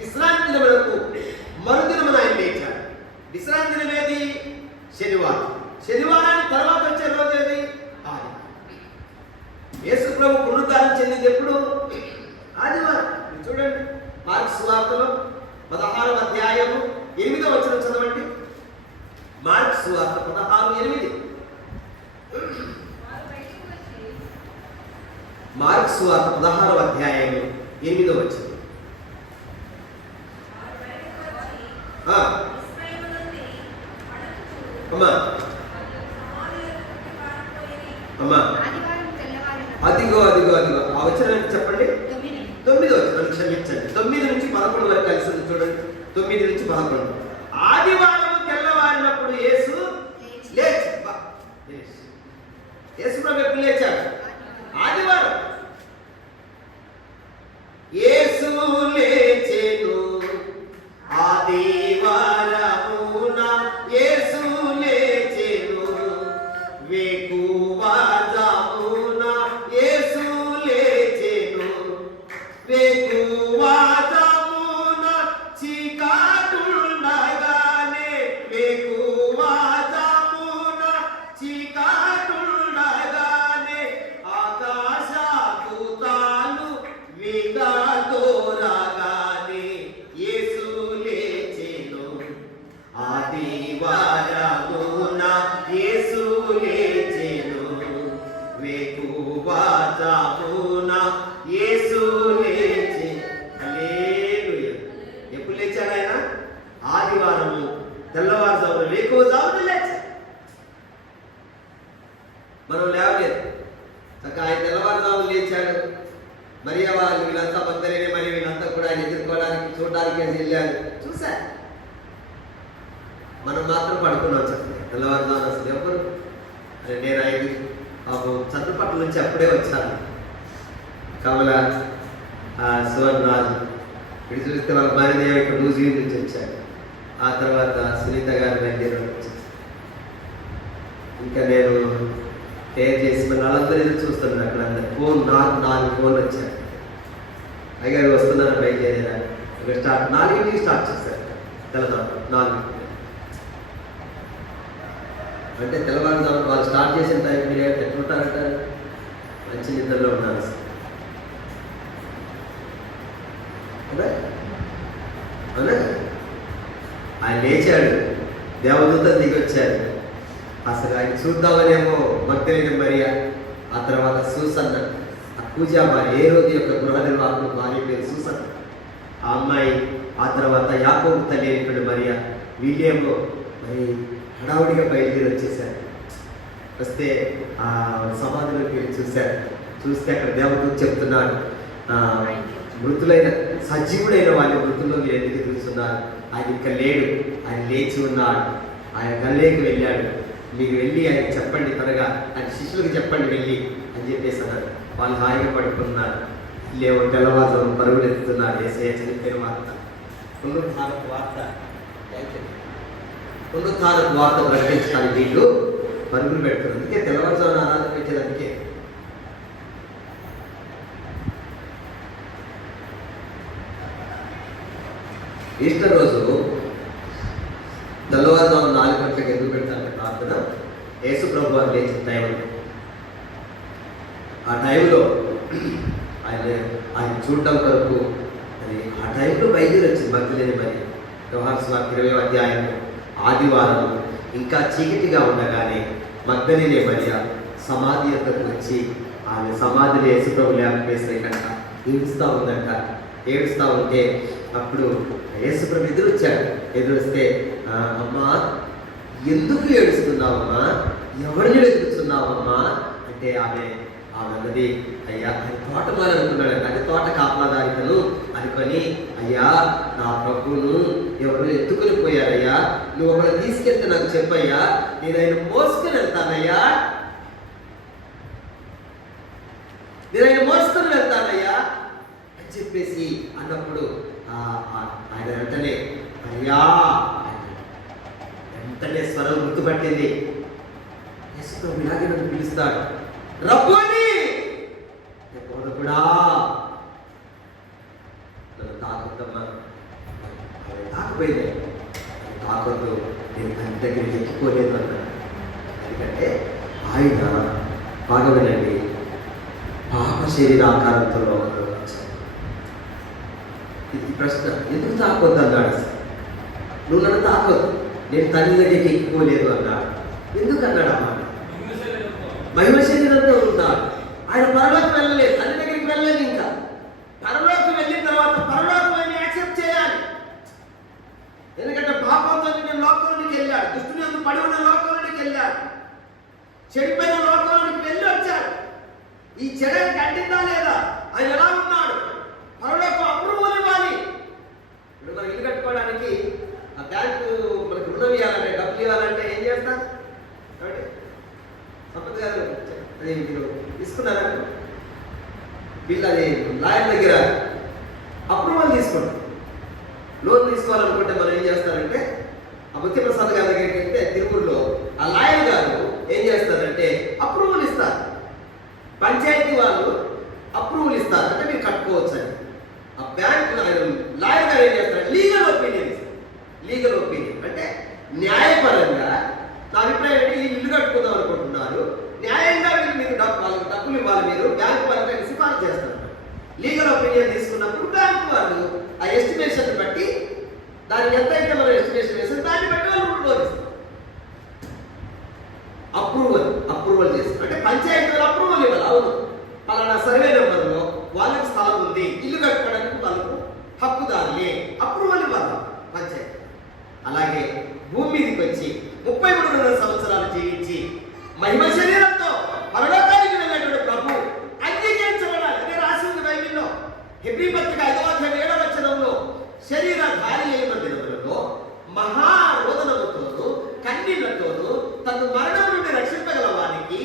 విశ్రాంతి దినములకు మరుదినమున ఆయన లేచాడు. విశ్రాంతి దినం ఏది? శనివారం. శనివారానికి తర్వాత వచ్చే రోజు ఏది? ఆదివారం. యేసు ప్రభు పునరుద్ధానం చెందింది ఎప్పుడు? ఆదివారం. చూడండి, మార్కు సువార్తలో 16వ అధ్యాయము 8వ వచనం చదవండి. మార్కు సువార్త 16:8. మార్కు సువార్త 16వ అధ్యాయము 8వ వచనం. అదిగో అదిగో అదిగో ఆ వచనం చెప్పండి. 9వ వచనం, క్షమించండి, 9 నుంచి 11 వరకు కలిసి చూడండి. 9 నుంచి 11. ఆదివారం తెల్లవారినప్పుడు యేసు లేచాడు. యేసు ప్రభు ఎప్పుడు లేచాడు? ఆదివారం. యేసు లేచెను ఆదివారమున, యేసు లేచెను వేకువజామున, యేసు లేచెను వేకువజామున, చీకటుండగానే వేకువజామున, చీకటుండగానే ఆకాశ దూతలు విగతోరగానే యేసు లేచెను ఆదివారమున, యేసు లేచెను వేకువజామున, యేసు లేచెను. హల్లెలూయా. ఎప్పుడు లేచాడు ఆయన? ఆదివారము తెల్లవారుజామున, వేకువజామున లేచాడు. మనం లేవలేదు. ఆయన తెల్లవారుజామున లేచాడు. మరియా వాళ్ళు వీళ్ళంతా భక్తులైన మరి వీళ్ళంతా కూడా ఆయన ఎదుర్కోవడానికి చూడడానికి వెళ్ళారు. చూశారు. మనం మాత్రం పడుకున్నాం చెప్పండి. తెల్లవారుజామున అసలు ఎవరు? అని నేను 5 చంద్రపట్ల నుంచి అప్పుడే వచ్చాను. కమల సువర్ణ రాజు ఇటు చూస్తే వాళ్ళ భార్యదేవి ఇక్కడ న్యూజిలాండ్ నుంచి వచ్చారు. ఆ తర్వాత సునీత గారి దగ్గర వచ్చేసి ఇంకా నేను తయారు చేసి మన వాళ్ళందరూ ఎదురు చూస్తున్నారు. అక్కడ అందరు ఫోన్ 4 ఫోన్లు వచ్చారు. అయ్యారు వస్తున్నాను బయలుదేరేదా ఇక్కడ స్టార్ట్ 4కి స్టార్ట్ చేశారు. తెల్లవారు 4 అంటే తెల్లవారుజామున వాళ్ళు స్టార్ట్ చేసిన టైం మీరు ఎట్లుంటారంటారు? మంచి నిద్రలో ఉన్నారు అవునా? ఆయన లేచాడు, దేవదూతలు దిగి వచ్చారు. అసలు ఆయన చూద్దామనేమో మగ్దలేని మరియా, ఆ తర్వాత సూసన్న, ఆ పూజామ, ఏ రోజు యొక్క గృహ నిర్వాహకుల భార్య పేరు సూసన్న, ఆ అమ్మాయి, ఆ తర్వాత యాకోబు తల్లి అయినటువంటి మరియా, వీళ్ళేమో మరి హడావుడిగా బయలుదేరి వచ్చేసారు. వస్తే ఆ సమాధిలోకి వెళ్ళి చూశారు. చూస్తే అక్కడ దేవదూత చెప్తున్నాడు, మృతులైన సజీవుడైన వాళ్ళ మృతుల్లో మీరు ఎందుకు చూస్తున్నారు? ఆయన ఇంకా లేడు, ఆయన లేచి ఉన్నాడు, ఆయన గల్లేకి వెళ్ళాడు, మీరు వెళ్ళి ఆయన చెప్పండి, త్వరగా ఆయన శిష్యులకు చెప్పండి వెళ్ళి అని చెప్పేసి అన్నారు. వాళ్ళు హాయిగా పడుకున్నారు. లేవో తెల్లవారుజామున పరుగులు ఎత్తుతున్నారు. యేసయ్య చనిపోయిన వార్త, పునరుత్థానపు వార్త, పునరుత్థానపు వార్త ప్రకటించడానికి వీళ్ళు పరుగులు పెడుతున్నారు. అందుకే తెల్లవారుజామున ఆరాధన పెట్టేది. అందుకే ఈస్టర్ రోజు తెల్లవారుజామున 4 గంటలకు ఎందుకు పెడతారంటే ప్రార్థన, యేసు ప్రభు వారు లేచిన టైం. ఆ టైంలో ఆయన చూడటం కొరకు అది ఆ టైంలో బయలుదేరి వచ్చింది భక్తులేని మరి. యోహాను సువార్త 20వ అధ్యాయంలో ఆదివారం ఇంకా చీకటిగా ఉండగానే మగ్దలేని మరియ సమాధి యొక్కకు వచ్చి ఆమె సమాధిలో యేసు ప్రభు లేపేసేకంట ఏడుస్తూ ఉందంట. ఏడుస్తూ ఉంటే అప్పుడు యేసు ప్రభు ఎదురొచ్చాడు. ఎదురొస్తే అమ్మా ఎందుకు ఏడుస్తున్నావమ్మా, ఎవరిని వెతుకుతున్నావమ్మా అంటే ఆమె అన్నది, అయ్యా ఆయన తోటమాలి అనుకున్నాడు. అంటే తోట కాపలాదారికను అనుకొని, అయ్యా నా ప్రభువును ఎవరు ఎత్తుకుని పోయారయ్యా, నువ్వు ఒకరు తీసుకెళ్తే నాకు చెప్పయ్యా, నేను ఆయన మోసుకొని వెళ్తానయ్యా, నేను ఆయన మోసుకొని వెళ్తానయ్యా అని చెప్పేసి అన్నప్పుడు ఆయన వెంటనే అయ్యా వెంటనే స్వరం గుర్తుపట్టింది. యేసు ప్రభు ఇలాగే నన్ను పిలుస్తాడు, రబ్బోని బోధకుడా, నన్ను తాకుద్దమ్మా, తాకిపోయింది. తాకొద్దు, నేను తన దగ్గరికి ఎత్తుకోలేదు అన్నాడు. ఎందుకంటే ఆయన బాగా వినండి, పాప శరీర ఆకారంతో లోకంలోకి వచ్చాడు. ఇది ప్రశ్న, ఎందుకు తాకొద్దు అన్నాడు? నువ్వు నన్ను తాకొద్దు, నేను తండ్రి దగ్గరికి ఎక్కిపోలేదు అన్నాడు. ఎందుకు అన్నాడు అన్నమాట? మహిమ శరీరంతో ఉన్నాడు. ఆయన పరలోకి వెళ్ళలేదు, తండ్రి దగ్గరికి వెళ్ళలేదు. ఇంకా పరలోకి వెళ్ళిన తర్వాత పరలోకం యాక్సెప్ట్ చేయాలి. ఎందుకంటే పాపంతో నేను లోకంలోకి వెళ్ళాడు, దుష్టుని ఎందుకు పడి ఉన్న లోకంలోకి వెళ్ళాడు, చెడిపోయిన లోకంలోకి వెళ్ళి వచ్చాడు. ఈ చెడని కంటిందా లేదా? ఆయన ఎలా ఉన్నాడు? పరలోకం అప్రూవల్ ఇవ్వాలి. ఇప్పుడు మనం ఇల్లు కట్టుకోవడానికి ఆ బ్యాంకు మనకు రుణం ఇవ్వాలంటే, డబ్బులు ఇవ్వాలంటే ఏం చేస్తారు? కాబట్టి సంపద గారు అది మీరు తీసుకున్నారా బిల్, అది లాయర్ దగ్గర అప్రూవల్ తీసుకుంటారు. లోన్ తీసుకోవాలనుకుంటే మనం ఏం చేస్తారంటే, ఆ ముత్యప్రసాద్ గారి దగ్గరికి వెళ్తే తిరుపూరులో ఆ లాయర్ గారు ఏం చేస్తారంటే అప్రూవల్ ఇస్తారు. పంచాయతీ వాళ్ళు అప్రూవల్ ఇస్తారు, అంటే మీరు కట్టుకోవచ్చు అని. ఆ బ్యాంక్ లాయర్ గారు ఏం చేస్తారు? లీగల్ ఒపీనియన్ ఇస్తారు. లీగల్ ఒపీనియన్ అంటే న్యాయపరంగా నా అభిప్రాయం ఏంటి, ఈ ఇల్లు కట్టుకుందాం అనుకుంటున్నారు, న్యాయంగా మీరు వాళ్ళకి డబ్బులు ఇవ్వాలి, మీరు బ్యాంకు పరంగా సిఫార్సు చేస్తారు. లీగల్ ఒపీనియన్ తీసుకున్నప్పుడు బ్యాంకు వాళ్ళు ఆ ఎస్టిమేషన్ బట్టి, దానికి ఎంత అయితే మనం ఎస్టిమేషన్ వేస్తారు దాన్ని బట్టి వాళ్ళు లోన్ ఇస్తారు. అప్రూవల్ చేస్తారు. అంటే పంచాయతీ వాళ్ళు అప్రూవల్ ఇవ్వాలి. అవును, పలానా సర్వే నెంబర్లో వాళ్ళకి స్థలం ఉంది, ఇల్లు కట్టుకోవడానికి వాళ్ళకు హక్కుదారులే, అప్రూవల్ ఇవ్వాలి పంచాయతీ. అలాగే భూమి మీదకి వచ్చి 33 సంవత్సరాలు జీవించి మహిమ శరీరంతో పరలోకానికి వెళ్ళినటువంటి ప్రభు అంగీకరించబడాలి. అదే రాసి ఉంది బైబిల్లో. హెబ్రీ పత్రిక 5:7 శరీర ధారి అయిన దినములలో మహారోదనముతోను కన్నీళ్లతోను తను మరణం నుండి రక్షింపగల వారికి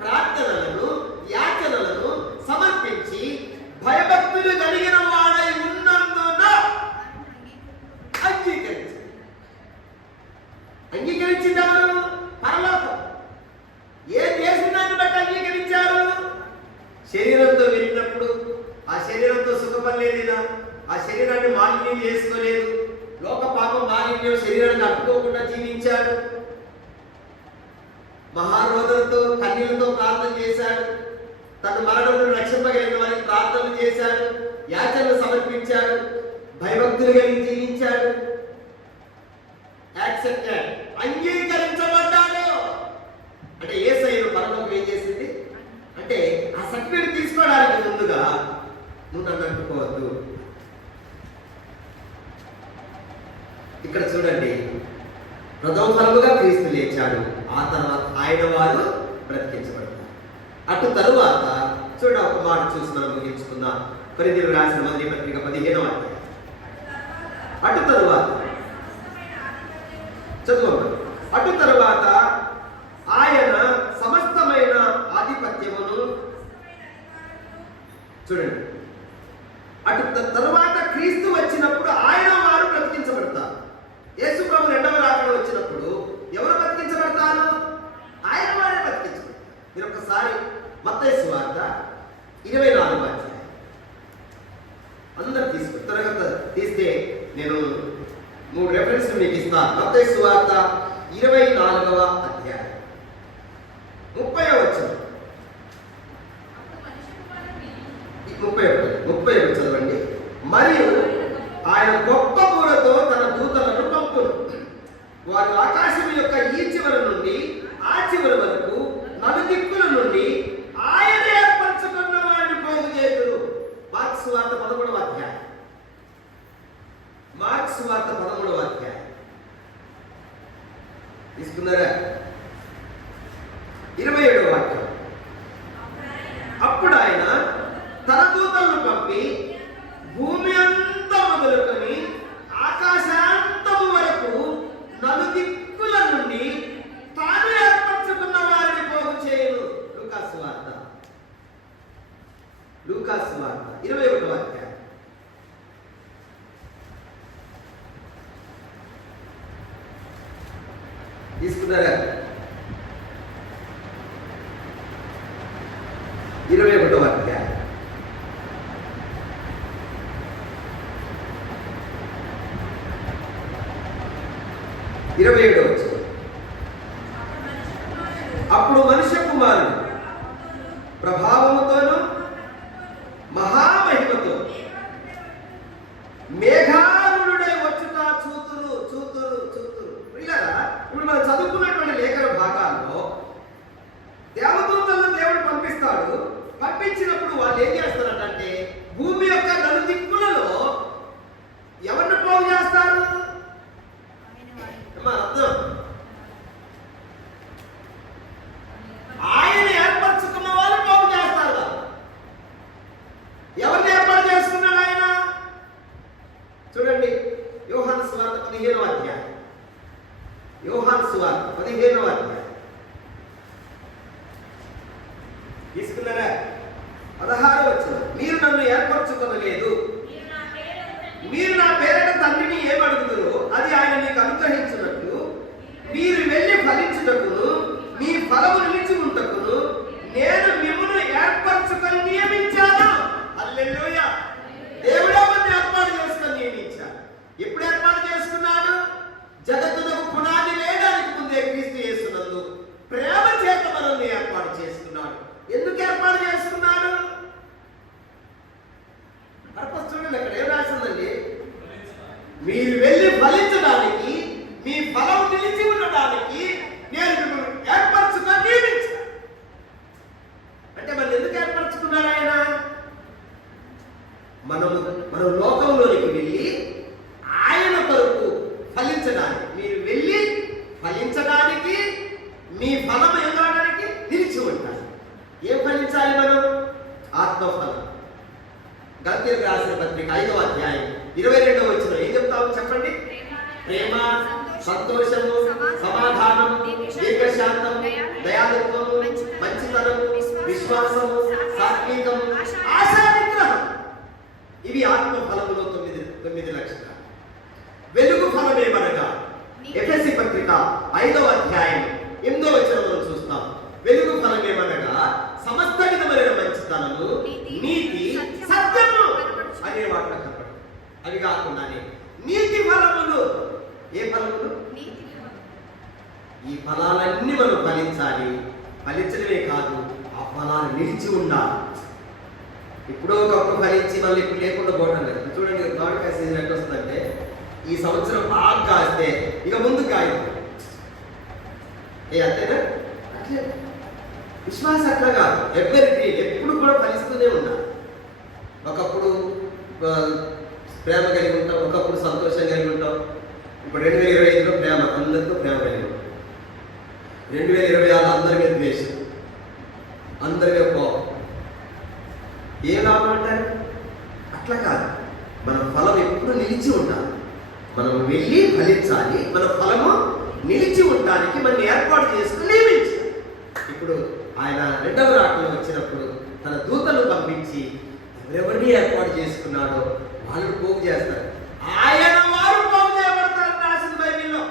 ప్రార్థనలను యాచనలను సమర్పించి భయభక్తులు కలిగిన వాడై ఉన్నందున అంగీకరించారు. పరలోకం ఏ దేశాన్ని బట్టి అంగీకరించారు? శరీరంతో వెళ్ళినప్పుడు ఆ శరీరంతో సుఖపడలేదు, ఆ శరీరాన్ని మాలిన్యం చేసుకోలేదు, లోక పాపం మాలిన్యం శరీరాన్ని అడ్డుకోకుండా జీవించాడు, మహారోదనతో కన్నీళ్లతో ప్రార్థన చేశాడు, తను మరణంలో రక్షింపగలిగిన వారికి ప్రార్థనలు చేశాడు, యాచనలు సమర్పించాడు, భయభక్తులు కలిగి జీవించాడు. యాక్సెప్టెడ్, అంగీకరించబడ్డాడు. అంటే యేసయ్య పరలోకం ఏం చేసింది అంటే, ఆ సర్టిఫికేట్ తీసుకోవడానికి ముందుగా నువ్వు నన్ను అంటుకోవద్దు. ఇక్కడ చూడండి, ప్రథమ ఫలముగా క్రీస్తు లేచాడు, ఆ తర్వాత ఆయన వారు బ్రతికించబడతారు. అటు తరువాత చూడండి, ఒక మాట చూసి మనం ముగించుకుందాం. కొరింథీయులకు రాసిన మొదటి పత్రిక 15వ అధ్యాయం. అటు తరువాత చదువు. అటు తరువాత ఆయన సమస్తమైన ఆధిపత్యమును, చూడండి, అటు తరువాత క్రీస్తు వచ్చినప్పుడు ఆయన వారు బ్రతికించబడతారు. యేసు ప్రభు రెండవ రాకడ వచ్చినప్పుడు ఎవరు బ్రతికించబడతారు? ఆయన వారే బ్రతికించబడతారు. మీరు ఒకసారి మత్తయి సువార్త 24వ అధ్యాయం అందరు తీసుకుని త్వరగా తీస్తే నేను 3 రెఫరెన్స్ మీకు ఇస్తాను. మత్తయి సువార్త 24వ అధ్యాయం 30వ వచనం. 31 చదవండి. మరియు ఆయన గొప్ప బూరతో తన దూతలను పంపును, వారు ఆకాశం యొక్క ఈ చివరి నుండి ఆ చివరి వరకు నలుదిక్కుల నుండి ఆయన ఏర్పరచుకున్న వారిని పోగు చేతురు. మార్క్స్ సువార్త 13వ అధ్యాయం. మార్క్స్ సువార్త 13వ అధ్యాయం తీసుకున్నారా? 27వ వాక్యం. అప్పుడు ఆయన తన దూతలను పంపి భూమి అంతా మొదలుకొని ఆకాశాంతము వరకు నలుదిక్కుల నుండి తాను ఏర్పరచుకున్న వారిని పోగు చేయను. లూకాసు వార్త 21వ అధ్యాయం. తీసుకున్నారా? 21వ అధ్యాయం. 27వ వచనం. అప్పుడు మనుష్య కుమారుడు ప్రభావముతోను మహామహిమతో మేఘారుడై వచ్చుట చూతురు చూతురు చూతురు. పిల్లరా, ఇప్పుడు మనం చదువుకున్నటువంటి లేఖన భాగాల్లో దేవదూతలను దేవుడు పంపిస్తాడు. పంపించినప్పుడు వాళ్ళు ఏం చేస్తారంటే భూమి యొక్క నలుదిక్కులలో ఎవరిని పోగు చేస్తారు? అర్థం, ఆయన ఏర్పరచుకున్న వాళ్ళు పోగు చేస్తారు. ఎవరిని ఏర్పాటు చేసుకున్నాడు ఆయన? చూడండి, యోహాను సువార్త 15వ అధ్యాయం. యోహాను సువార్త 15వ అధ్యాయం తీసుకున్నారా? 16వ వచనం. మీరు నన్ను ఏర్పరచుకొనలేదు, మీరు నా పేరిట తండ్రిని ఏమడుగుదురో అది ఆయన మీకు అనుగ్రహించినట్లు మీరు వెళ్ళి ఫలించుటకును మీ ఫలము నిలిచి ఉంటకును నేను మిమ్మల్ని ఏర్పరచుకొని నియమించాను. హల్లెలూయా! దేవుడే మనల్ని ఏర్పాటు చేసుకొని నియమించాడు. ఎప్పుడు ఏర్పాటు చేసుకున్నాడు? జగత్తునకు పునాది వేయడానికి ముందే క్రీస్తు యేసునందు ప్రేమ చేత మనల్ని ఏర్పాటు చేసుకున్నాడు. ఎందుకు ఏర్పాటు చేసుకున్నాడు? పర్పస్ చూడండి, అక్కడ ఏం రాసిందండి? మీరు వెళ్ళి ఫలించడానికి, మీ ఫలం నిలిచి ఉండడానికి నేను మిమ్మల్ని ఏర్పరచుకొని నియమించాను. అంటే మనం ఎందుకు ఏర్పరచుకున్నాడు ఆయన? మనం లోకంలోనికి వెళ్ళి ఆయన కొరకు ఫలించడానికి, మీరు వెళ్ళి ఫలించడానికి, మీ ఫలం ఎదగడానికి నిలిచి ఉంటారు. ఏం ఫలించాలి మనం? ఆత్మఫలం. గలతీయులకు రాసిన పత్రిక 5వ అధ్యాయం 22వ వచనం ఏం చెప్తాము చెప్పండి? ప్రేమ, సంతోషము, సమాధానము, దీర్ఘశాంతం, దయాళుత్వము, మంచితనము, విశ్వాసము, సాత్వికము, ఆశా నిగ్రహం. ఇవి ఆత్మ ఫలములో 9 లక్షణాలు. వెలుగు ఫలమేమనగా ఎఫెసీ పత్రిక 5వ అధ్యాయం 8వ వచనంలో చూస్తాం. వెలుగు ఫలమేమనగా సమస్త విధమైన మంచితనము, నీతి, సత్యము అనే వాటిలో కనపడు. అవి కాకుండానే నీతి ఫలములు. ఏ ఫలములు? ఈ ఫలాలన్నీ మనం ఫలించాలి. ఫలించడమే కాదు, ఆ ఫలాలు నిలిచి ఉండాలి. ఇప్పుడు ఒకప్పుడు ఫలించి మళ్ళీ ఇప్పుడు లేకుండా పోవడం లేదు. చూడండి, మామిడికాయ సీజన్ ఎట్లా వస్తుందంటే ఈ సంవత్సరం బాగా కాస్తే ఇక ముందు కాయ. అంతేనా? అట్లే విశ్వాసం అట్లా కాదు. ఎప్పుడు కూడా ఫలిస్తూనే ఉండాలి. ఒకప్పుడు ప్రేమ కలిగి ఉంటాం, ఒకప్పుడు సంతోషం కలిగి ఉంటాం. ఇప్పుడు 2025లో ప్రేమ, అందరితో ప్రేమ కలిగి ఉంటాం. 2026 అందరి మీద ద్వేషం, అందరి మీద కోపం. ఏం లాభం అంటారు? అట్లా కాదు. మన ఫలం ఎప్పుడు నిలిచి ఉండాలి. మనం వెళ్ళి ఫలించాలి. మన ఫలము నిలిచి ఉండడానికి మనం ఏర్పాటు చేసుకుని నియమించాలి. ఇప్పుడు ఆయన 2వ రాకడలో వచ్చినప్పుడు తన దూతలు పంపించి ఎవరెవరిని ఏర్పాటు చేసుకున్నాడో వాళ్ళని పోగు చేస్తారు. ఆయన వారు పోగు చేయబడతారని రాసింది బైబిల్లో.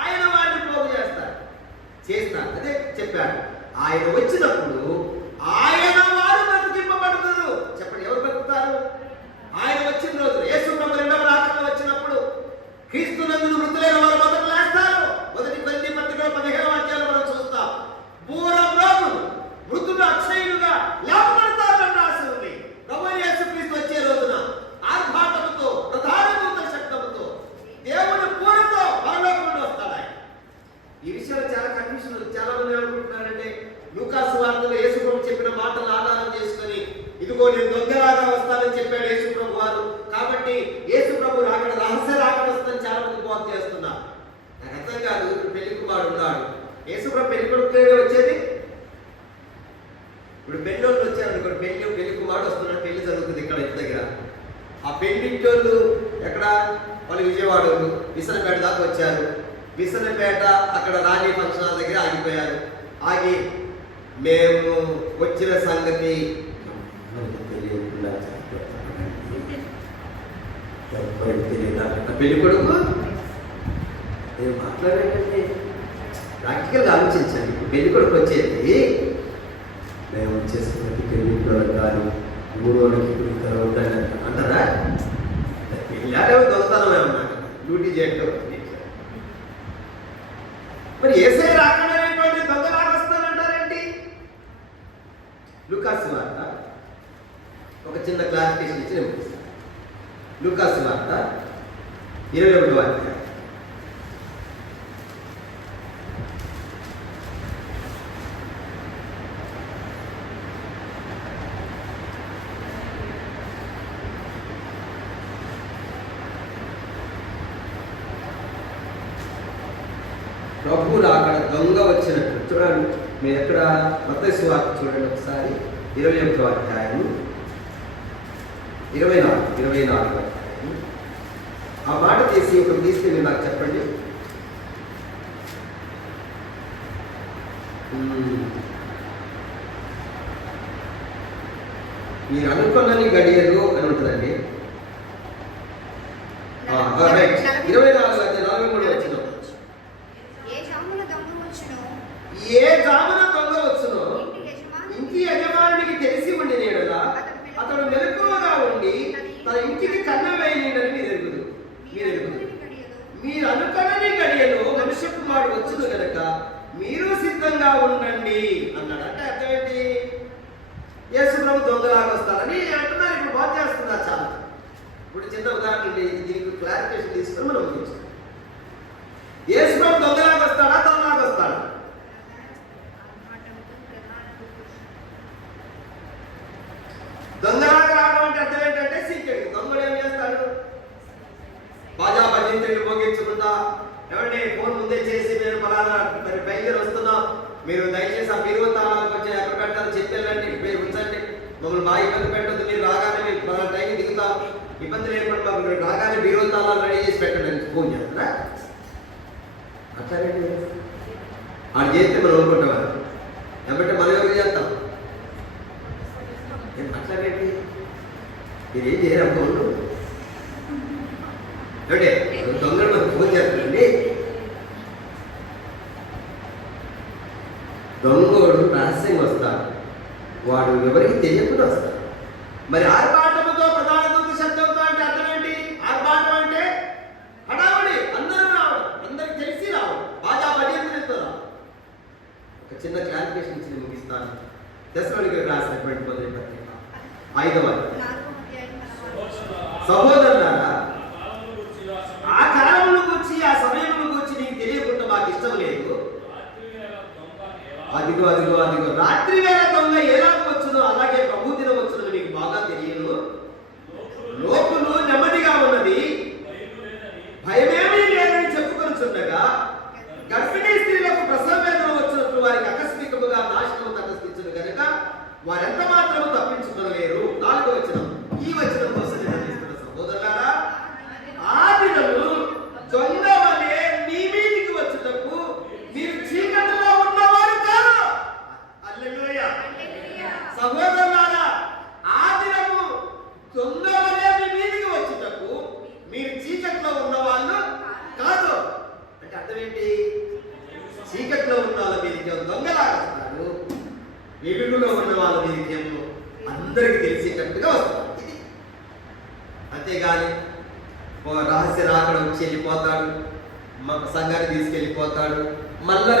ఆయన వారిని పోగు చేస్తారు. అదే చెప్పాడు. ఆయన వచ్చినప్పుడు ఆయన వారు బ్రతికింపబడతారు. చెప్పండి, ఎవరు బ్రతుకుతారు? ఆయన వచ్చిన రోజు యేసు ప్రభు 2వ రాకడలో వచ్చినప్పుడు క్రీస్తునందు మృతులైన వారు మొదట లేస్తారు. మొదటి కొరింథీ పత్రికలో 15వ అధ్యాయంలో మనం చూస్తాం. పూర్వబ్రోగులు మృతులు అక్షయులుగా లేపబడతారని రాసి ఉంది. ప్రభు యేసుక్రీస్తు వచ్చే రోజున ఆర్భాటముతో, ప్రధాన దూత శబ్దముతో, దేవుని పూరతో పరలోకం నుండి వస్తాడు ఆయన. ఈ విషయంలో చాలా కన్ఫ్యూషన్ ఉంది. చాలా మంది అనుకుంటున్నారంటే లూకా సువార్తలో యేసు ప్రభు చెప్పిన మాటలను ఆధారం చేసుకొని ఇదిగో నేను దొంగలాగా వస్తానని చెప్పాడు యేసు ప్రభు వారు. కాబట్టి యేసు ప్రభు రాకడ రహస్య రాకడ వస్తుందని చాలా మంది బోధ చేస్తున్నారు. నాకు అర్థం కాదు. పెళ్లి కుమారుడు ఉన్నాడు. యేసు ప్రభు పెళ్లి కొడుకు వచ్చేది. ఇప్పుడు పెళ్ళోళ్ళు వచ్చారు అనుకోండి, పెళ్లి కుమారుడు వస్తున్నాడు, పెళ్లి జరుగుతుంది ఇక్కడ ఇంటి దగ్గర. ఆ పెళ్లింటోళ్ళు ఎక్కడ? వాళ్ళు విజయవాడ విసనపేట దాకా వచ్చారు. విసనపేట అక్కడ రాణి ఫంక్షన్ హాల్ దగ్గర ఆగిపోయారు. ఆగి మేము వచ్చిన సంగతి పెళ్లి కొడుకు నేను మాట్లాడానంటే ప్రాక్టికల్గా ఆలోచించండి. పెళ్లి కొడుకు వచ్చేది మేము చేసుకున్నట్టు పెళ్లింట్లో కానీ 3 రోజులకి ఉంటాను అంటారా? పెళ్ళాడే దొంగతనం ఏమన్నా డ్యూటీ చేయడం 21వ అధ్యాయం. ప్రభు అక్కడ దొంగ వచ్చినట్టు చూడండి. మీరు ఎక్కడ మత్తయి సువార్త చూడండి ఒకసారి, 21వ అధ్యాయం 24 అధ్యాయం. ఆ మాట తీసి ఒకటి తీస్తే మీరు నాకు చెప్పండి. మీరు అనుకున్నని గడియలు అని ఉంటుందండి. 24 అధ్యాయం 43 వచ్చిన ఏ జామున దొంగ వచ్చునో ఇంటి యజమానుడికి తెలిసి ఉండి నేడలా అతడు మెలకువగా ఉండి తన ఇంటికి కన్నం వేయలేడని మీరు ఎరుగుదు. మీరు అనుకనని గడియలో మనుష్య కుమారుడు వచ్చును గనక మీరు సిద్ధంగా ఉండండి అన్నాడు. అంటే అర్థం ఏంటి? యేసు ప్రభు దొంగలాగా వస్తారని అంటున్నారు. ఇప్పుడు బాగా చేస్తున్నారు చాలా. ఇప్పుడు చిన్న ఉదాహరణ దీనికి క్లారిఫికేషన్ తీసుకొని మనం ముగించాం. యేసు ప్రభు దొంగలాగా వస్తాడా, దొంగలాగా వస్తాడా? దొంగలాగా రావడం అంటే అర్థం ఏంటంటే సీక్రెట్. దొంగలు ఏం చేస్తాడు? బాజా భజంత్రులు మోగించుకుంటా, ఏమంటే ఫోన్ ముందే చేసి మేము పలానా మరి బయలుదేరి వస్తున్నాం, మీరు దయచేసి ఆ బీరువా తాళాలకు వచ్చి ఎక్కడ పెడతారో చెప్పేళ్ళండి, మీరు ఉంచండి, మమ్మల్ని బాగా ఇబ్బంది పెట్టద్దు, మీరు రాగానే మీరు పలానా టైంకి దిగుతాం, ఇబ్బంది లేకుండా మాకు రాగానే బీరువా తాళాలు రెడీ చేసి పెట్టండి ఫోన్ చేస్తారా? అట్లాగే అది చేస్తే మనం అనుకుంటాం. ఏమంటే మనం ఎవరు చేస్తాం? అట్లాగేంటి మీరు ఏం చేయరు అనుకోండు. అంటే దొంగలు మనకు ఫోన్ చేస్తారండి. దొంగోడు రహస్యంగా వస్తాడు, వాడు ఎవరికి తెలియకుండా వస్తాడు. మరి ఆర్భాటముతో ప్రధాన దూత శబ్దంతో అంటే అర్థం ఏంటి? ఆర్భాటం అంటే హడావుడి, అందరూ రావడం, అందరికి తెలిసి రావడం, బాగా భజంతులతో రావడం. ఒక చిన్న క్లారిఫికేషన్ ఇచ్చి ముగిస్తాను. దశలోనికి రాసినటువంటి మొదటి పత్రిక 5వ సహోదరులారా, ఆ కాలంలో గురించి ఆ సమయంలో గురించి నీకు తెలియకుండా మాకు ఇష్టం లేదు. అదిగో రాత్రి వేళ దొంగ ఎలాగ వచ్చునో అలాగే ప్రభు దినం వచ్చునో నీకు బాగా తెలియను. లోకులు నెమ్మదిగా ఉన్నది, భయమేమీ లేదని చెప్పుకొనిచుండగా గర్భిణీ స్త్రీలకు ప్రసవ వేదన వచ్చినప్పుడు వారికి ఆకస్మికముగా నాశనం తటస్థించును కనుక వారెంత మాత్రము తప్పించుకోలేరు. 4వ వచనం. ఈ వచనం కోసం నిర్ణయిస్తున్న సహోదరులారా, ఆ దినము దొంగ వలె మీ మీదికి వచ్చుటకు మీరు చీకటిలో ఉన్నవారు కాదు. హల్లెలూయా. సహోదరులారా, ఆ దినము దొంగ వలె మీ మీదికి వచ్చుటకు మీరు చీకటిలో ఉన్నవాళ్ళు కాదు. అంటే అర్థం ఏంటి? చీకటిలో ఉన్న వాళ్ళ మీదకి దొంగలాగా వస్తాడు, వెలుగులో ఉన్న వాళ్ళ మీదకి ఏమో అందరికి తెలిసేటట్టుగా వస్తాడు. ఇది అంతేగాని రహస్య రాకడ వచ్చి వెళ్ళిపోతాడు, సంఘాన్ని తీసుకెళ్ళిపోతాడు, మళ్ళీ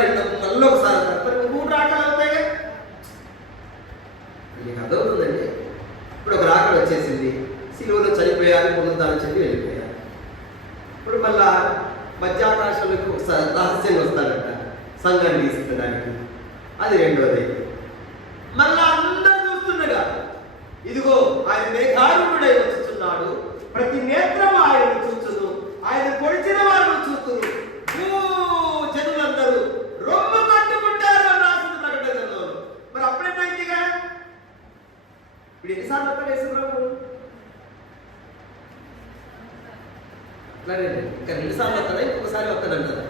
ఒకసారి 3 రాకలు అవుతాయి. మీకు అర్థమవుతుందండి. ఇప్పుడు ఒక రాకడ వచ్చేసింది, సిలువలో చనిపోయారు, పునరుద్ధానం చెప్పి వెళ్ళిపోయారు. ఇప్పుడు మళ్ళా మధ్యాకాశంలోకి ఒకసారి రహస్యంగా వస్తాడంట సంఘాన్ని తీసుకెళ్ళడానికి. అది 2వది. మళ్ళా అందరూ చూస్తుండగా ఇదిగో ఆయన మేఘారుడై వచ్చుచున్నాడు, ప్రతి నేత్రము ఆయన చూచును, ఆయన పొడిచిన వారిని చూస్తున్నారు, జనులందరూ రొమ్ము కట్టుకుంటారు అని రాసింది ప్రకటన గ్రంథంలో. మరి అప్పుడేమైందిగా? ఇప్పుడు ఎన్నిసార్లు వస్తాడు యేసు ప్రభు? అట్లానే ఇంకా 2 సార్లు వస్తాడా, ఇంకొకసారి వస్తాడంటారా?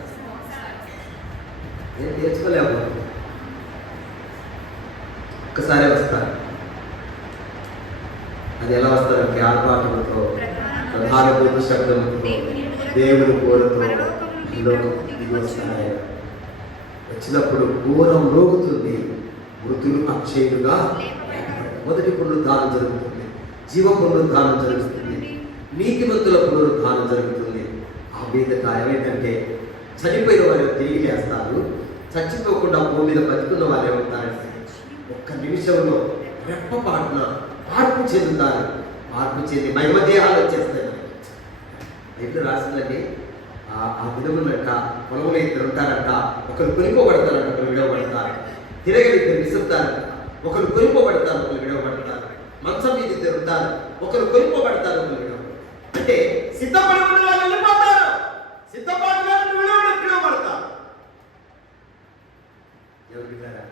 ఏం నేర్చుకోలేము. ఒక్కసారే వస్తారు. అది ఎలా వస్తారంటే ఆర్భాటంతో, ప్రధాన దూత శబ్దంతో, దేవుని కోరతో దిగి వస్తాయి. వచ్చినప్పుడు ఘోరం రోగుతుంది, మృతులు అక్షయులుగా మొదటి పునరుద్ధానం జరుగుతుంది, జీవ పునరుద్ధానం జరుగుతుంది, నీతిమంతుల పునరుద్ధానం జరుగుతుంది. ఆ మీదట ఏమైందంటే చనిపోయిన వారిని తిరిగి లేస్తారు, చచ్చిపోకుండా భూమి మీద బతుకున్న వారు ఏమవుతారంటే ఒక్క నిమిషంలో రెప్పపాటున మార్పు చెందుతారు. మార్పు చెంది మహిమ దేహాలు వచ్చేస్తాయి. బైబిల్ రాసిందండి. ఆ దినమునంట పొలంలో ఇద్దరు ఉంటారంట, ఒకరు కొనిపోబడతారంట, ఒకరు విడవబడతారు. తిరగలి ఇద్దరు విసురుతారంట, ఒకరు కొనిపోబడతారు, ఒకరు విడవబడతారు. మంచం మీద ఇద్దరు ఉంటారు, ఒకరు కొనిపోబడతారు, ఒకరు విడవబడతారు. అంటే సిద్ధపడి ఉన్న వాళ్ళు వెళ్ళిపోతారు, సిద్ధపడి విడవబడతారు. ఎవరిగారా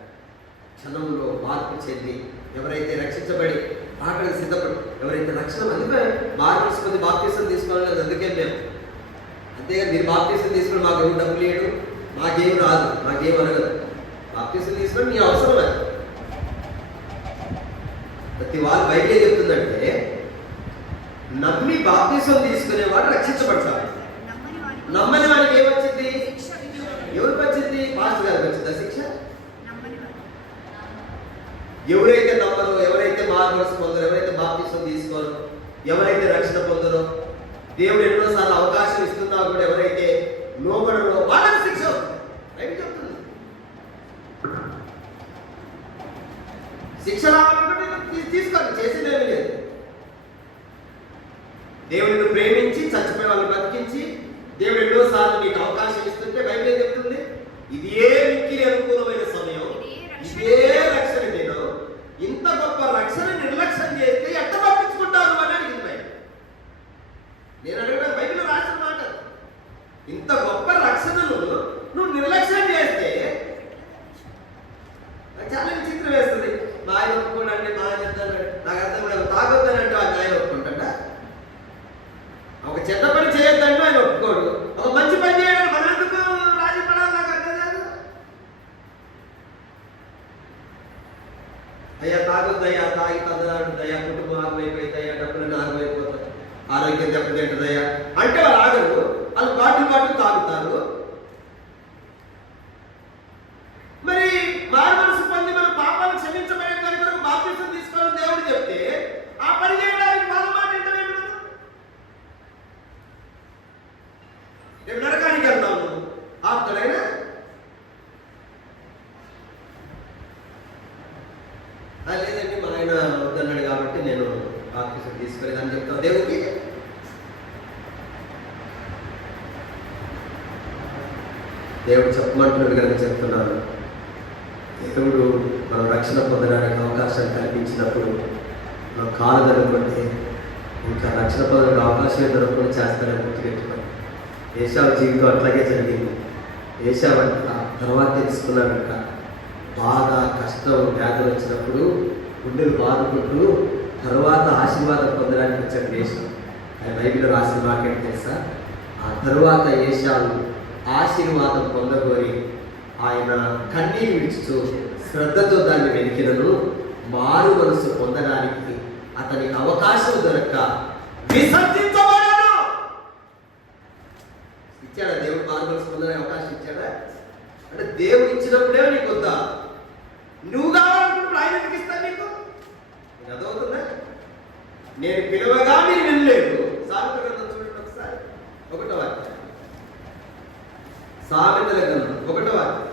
క్షణంలో మార్పు చెంది ఎవరైతే రక్షించబడి ఆకలికి సిద్ధపడి ఎవరైతే రక్షణ, అందుకే మార్పు కొద్ది బాప్తీసం తీసుకోవాలి. అందుకే మేము అంతేగా మీరు బాప్తీసం తీసుకుని మాకు ఎవరు డబ్బులు లేడు, మాకేం రాదు, మాకేం అనగదు. బాప్తీసం తీసుకొని మీ అవసరమే. ప్రతి వాళ్ళు బైబిల్ చెప్తుందంటే నమ్మి బాప్తీసం తీసుకునేవాడు రక్షించబడతాడు. నమ్మని వాడికి ఏమొచ్చింది? ఎవరికి వచ్చింది? పాస్టర్ గారికి వచ్చిందా శిక్ష? ఎవరైతే నమ్మరో, ఎవరైతే మార్గదర్శ పొందరో, ఎవరైతే బాప్తీసం తీసుకోరో, ఎవరైతే రక్షణ పొందరో, దేవుడు ఎన్నోసార్లు అవకాశం ఇస్తున్నా కూడా ఎవరైతే లోబడరో వాళ్ళకి శిక్ష బైబిల్ చెప్తుంది. శిక్ష రావాలంటే తీసుకోండి, చేసేదేమీ లేదు. దేవుడిని ప్రేమించి చచ్చిపోయే వాళ్ళని బతికించి దేవుడు ఎన్నోసార్లు మీకు అవకాశం ఇస్తుంటే బైబిల్ ఏం చెప్తుంది? ఇదే మిక్కిలి అనుకూలమైన సమయం, ఇదే రక్షణ దినం. ఇంత గొప్ప రక్షణ నిర్లక్ష్యం చేస్తే ఎట్ట పంపించుకుంటావు అని అడిగింది బైబిల్. నేను అడిగిన బైబిల్ రాసిన మాట. ఇంత గొప్ప రక్షణను నువ్వు నిర్లక్ష్యం చేస్తే చాలా విచిత్రం వేస్తుంది. మా ఆయన ఒప్పుకోండి, మా ఆయన నాకు అర్థం కాదు. తాగొద్దనంటే ఆయన ఒప్పుకుంటా, ఒక చెడ్డ పని చేయొద్దంటే ఆయన ఒప్పుకోడు, ఒక మంచి పని చేయడానికి మనం ఎందుకు రాజీ పడాలి? నాకు అర్థం కాదు. అయ్యా తాగొద్దయ్యా, తాగి తద్దలాడుతుందయ్యా, కుటుంబం ఆగమైపోయిందయ్యా, డబ్బులన్నీ ఆగమైపోతాయి, ఆరోగ్యం దెబ్బతింటుందయ్యా అంటే వాళ్ళు ఆగరు. వాళ్ళు బాటిల్ తాగుతారు. మరి మారు మనసు పొంది మన పాపాలు క్షమించబడే కొరకు బాప్తీసం తీసుకోవాలని దేవుడు చెప్తే ఆ పని చేయడానికి వాళ్ళ మాట ఏంటంటే రేపు నరకానికి వెళ్తావు నువ్వు ఆప్తుడైనా. లేదండి మా ఆయన వద్దన్నాడు కాబట్టి నేను బాప్తీసం తీసుకోలేదని చెప్తాను దేవుడికి. దేవుడు చెప్పమంటున్నాడు కనుక చెప్తున్నాను. దేవుడు మనం రక్షణ పొందడానికి అవకాశం కల్పించినప్పుడు మనం కాలు దొరకుంటే ఇంకా రక్షణ పొందడానికి అవకాశం దొరకకుండా చేస్తారని గుర్తుపెట్టుకోండి. ఏశావు జీవితం అట్లాగే జరిగింది. ఏశావు తర్వాత తెలుసుకున్నాడంట, బాధ కష్టం వ్యాధులు వచ్చినప్పుడు గుండెలు బాదుకుంటూ తర్వాత ఆశీర్వాదం పొందడానికి వచ్చాడు ఏశావు. ఆయన బైబిల్లో రాసిన వాక్యం తెలుసా? ఆ తర్వాత ఏశావు ఆశీర్వాదం పొందగోరి ఆయన కన్నీరు విడుచుతూ శ్రద్ధతో దాన్ని వెలికినను మారు మనసు పొందడానికి అతనికి అవకాశం దొరక్క విసర్జించబడను. ఇచ్చాడా దేవుడు? మారు మనసు పొందడానికి అవకాశం ఇచ్చాడా? అంటే దేవుడు ఇచ్చినప్పుడే నీకు వద్దా? నువ్వు కావాలనుకున్నప్పుడు ఆయన ఎందుకు ఇస్తాను నీకు? అదవుతుందా? నేను పిలవగా మీరు వినలేదు. సామెతల గ్రంథం చూడండి ఒకసారి, 1వ అధ్యాయం. సామెతల గ్రంథం 1వ అధ్యాయం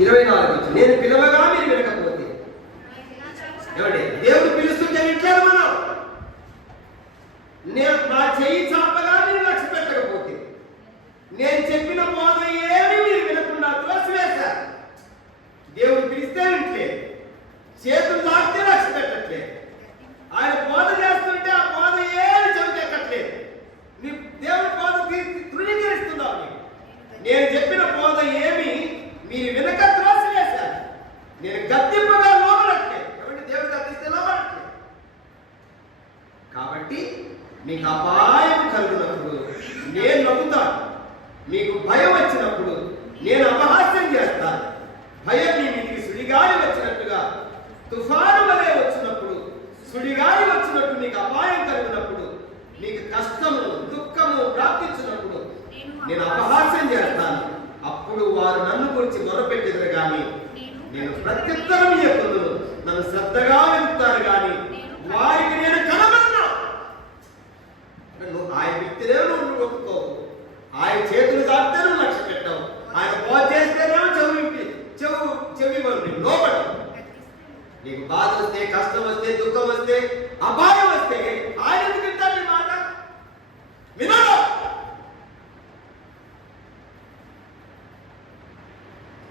24 వచ్చి, నేను పిలవగా మీరు వినకపోతే. ఏమండి? దేవుడు పిలుస్తుంటే ఇట్లేదు మనం. నేను నా చేయి చాపగా మీరు లక్ష్య పెట్టకపోతే, నేను చెప్పిన బోధ ఏమి మీరు వినకుండా త్రోసివేశారు. దేవుడు పిలిస్తే వింటలేదు, చేతులు దాటితే లక్ష్య పెట్టట్లేదు, ఆయన బోధ చేస్తుంటే ఆ బోధ ఏమి చెవికెక్కట్లేదు. నీ దేవుడి బోధ తృణీకరిస్తున్నావు. నేను చెప్పిన బోధ ఏమి మీరు వెనక త్రోసివేశారు. నేను గద్దింపగా లోబడట్లేదు. కాబట్టి దేవుడు గద్దిస్తే లోబడట్లేదు. కాబట్టి మీకు అపాయం కలుగునప్పుడు నేను నవ్వుతాను, మీకు భయం వచ్చినప్పుడు నేను అపహాస్యం చేస్తాను. భయం మీ మీదికి సుడిగాలి వచ్చినట్టుగా, తుఫాను వలె వచ్చినప్పుడు, సుడిగాలి వచ్చినట్టు మీకు అపాయం కలిగినప్పుడు, మీకు కష్టము దుఃఖము ప్రాప్తించినప్పుడు నేను అపహాస్యం చేస్తాను. అప్పుడు వారు నన్ను గురించి మొరపెట్టెదరు కానీ నేను ప్రత్యుత్తరం ఇయ్యకును. నన్ను శ్రద్ధగా వెళ్తారు కానీ వారికి నేను కనబడను. నువ్వు ఆయన వ్యక్తినే నువ్వు ఒప్పుకోవు, ఆయన చేతులు దాటితే నువ్వు లక్ష్య పెట్టావు, ఆయన బోధ చేస్తేనేమో చెవి లోపడి నీకు బాధ వస్తే, కష్టం వస్తే, దుఃఖం వస్తే, అపాయం వస్తే ఆయన ఎందుకు వింటాడు ఈ మాట? వినడు.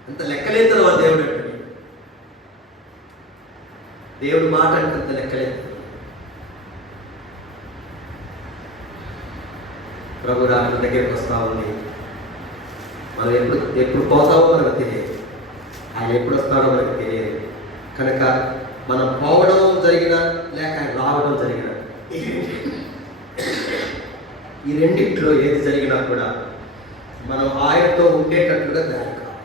అంత లెక్కలేదు ఆ దేవుడు అంటే. దేవుడు మాట అంటే అంత లెక్కలేదు. ప్రభు రాత్రి దగ్గరికి వస్తా ఉంది. మనం ఎప్పుడు పోతామో మనకు తెలియదు, ఆయన ఎప్పుడు వస్తాడో మనకు తెలియదు. కనుక మనం పోవడం జరిగినా లేక ఆయన రావడం జరిగినా, ఈ రెండిట్లో ఏది జరిగినా కూడా మనం ఆయనతో ఉండేటట్లుగా దారి కావాలి.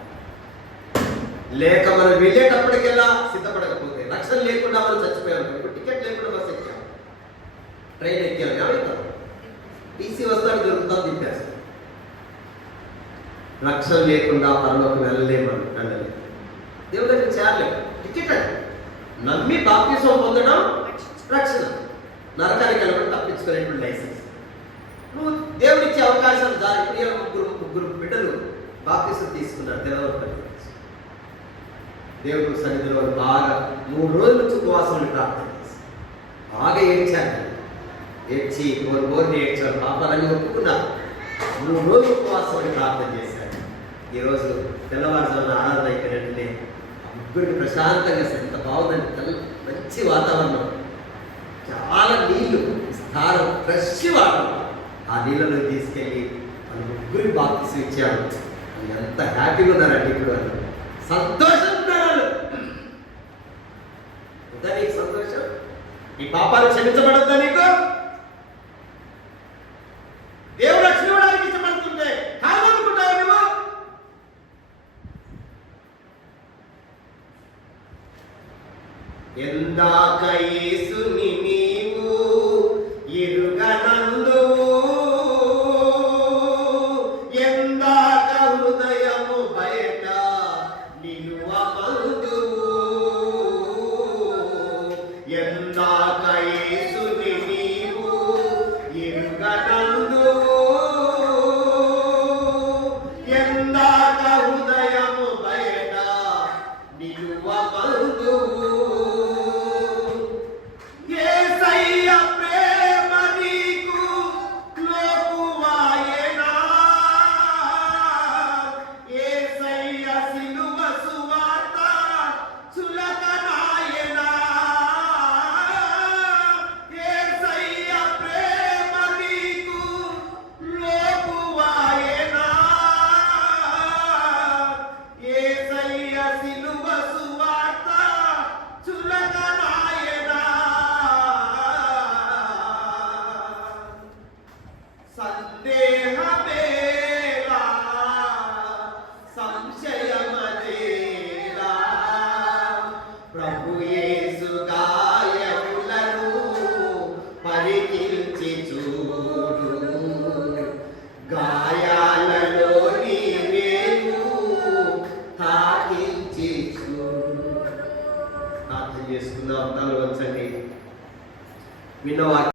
లేక మనం వెళ్ళేటప్పటికెల్లా సిద్ధపడకపోతే, రక్షణ లేకుండా మనం చచ్చిపోయాం. ఇప్పుడు టికెట్ లేకుండా బస్ ఎక్కాం, ట్రైన్ ఎక్కాం, ఏమవుతాం? టీసీ వస్తాడు, దొరుకుతాం, తిప్పేస్తాం. రక్షణ లేకుండా పరలోకి వెళ్ళలేమని వెళ్ళలేదు. దేవుడి దగ్గర చేరలేము. టికెట్ అది. నమ్మి బాప్తిసం పొందడం రక్షణ, నరకానికి వెళ్ళడం తప్పించుకునేటువంటి లైసెన్స్. నువ్వు దేవుడిచ్చే అవకాశాలు జారి. ముగ్గురు బిడ్డలు బాప్తిసం తీసుకున్నారు తెల్లవారు. దేవుడు సన్నిధిలో బాగా 3 రోజుల నుంచి ఉపవాసం ప్రార్థన చేసి బాగా ఏడ్చాను. ఏడ్చి కోరిని ఏడ్చారు. పాపాలన్నీ ఒప్పుకున్నారు. 3 రోజులు ఉపవాసం ప్రార్థన చేశారు. ఈరోజు తెల్లవారుజామున ఆరాధన అయిపోయినట్టునే ముగ్గురికి ప్రశాంతంగా ఎంత బాగుందండి. మంచి వాతావరణం, చాలా నీళ్లు, స్థానం, ఫ్రెష్ వాటర్. ఆ నీళ్ళలో తీసుకెళ్ళి వాళ్ళు ముగ్గురికి బాప్తిసం ఇచ్చారు. ఎంత హ్యాపీగా ఉన్నారండి. ఇప్పుడు వాళ్ళు సంతోషం ఉన్నారు. ఉందా నీకు సంతోషం? నీ పాపాలు క్షమించబడద్దా నీకు? దేవుడు రక్షణ ఇవ్వడానికి ఇష్టపడుతుంటే కాదనుకుంటావు నువ్వు? ఎందాక యేసుని నీవు ఎరుగనందువు, ఎందాక హృదయము బయట నిలువమందువు, ఎందాక యేసుని నీవు ఎరుగనందువు, ఎందాక హృదయము బయట నిలువమందువు. చేసుకుందాం. తల వంచండి. విన్నవారు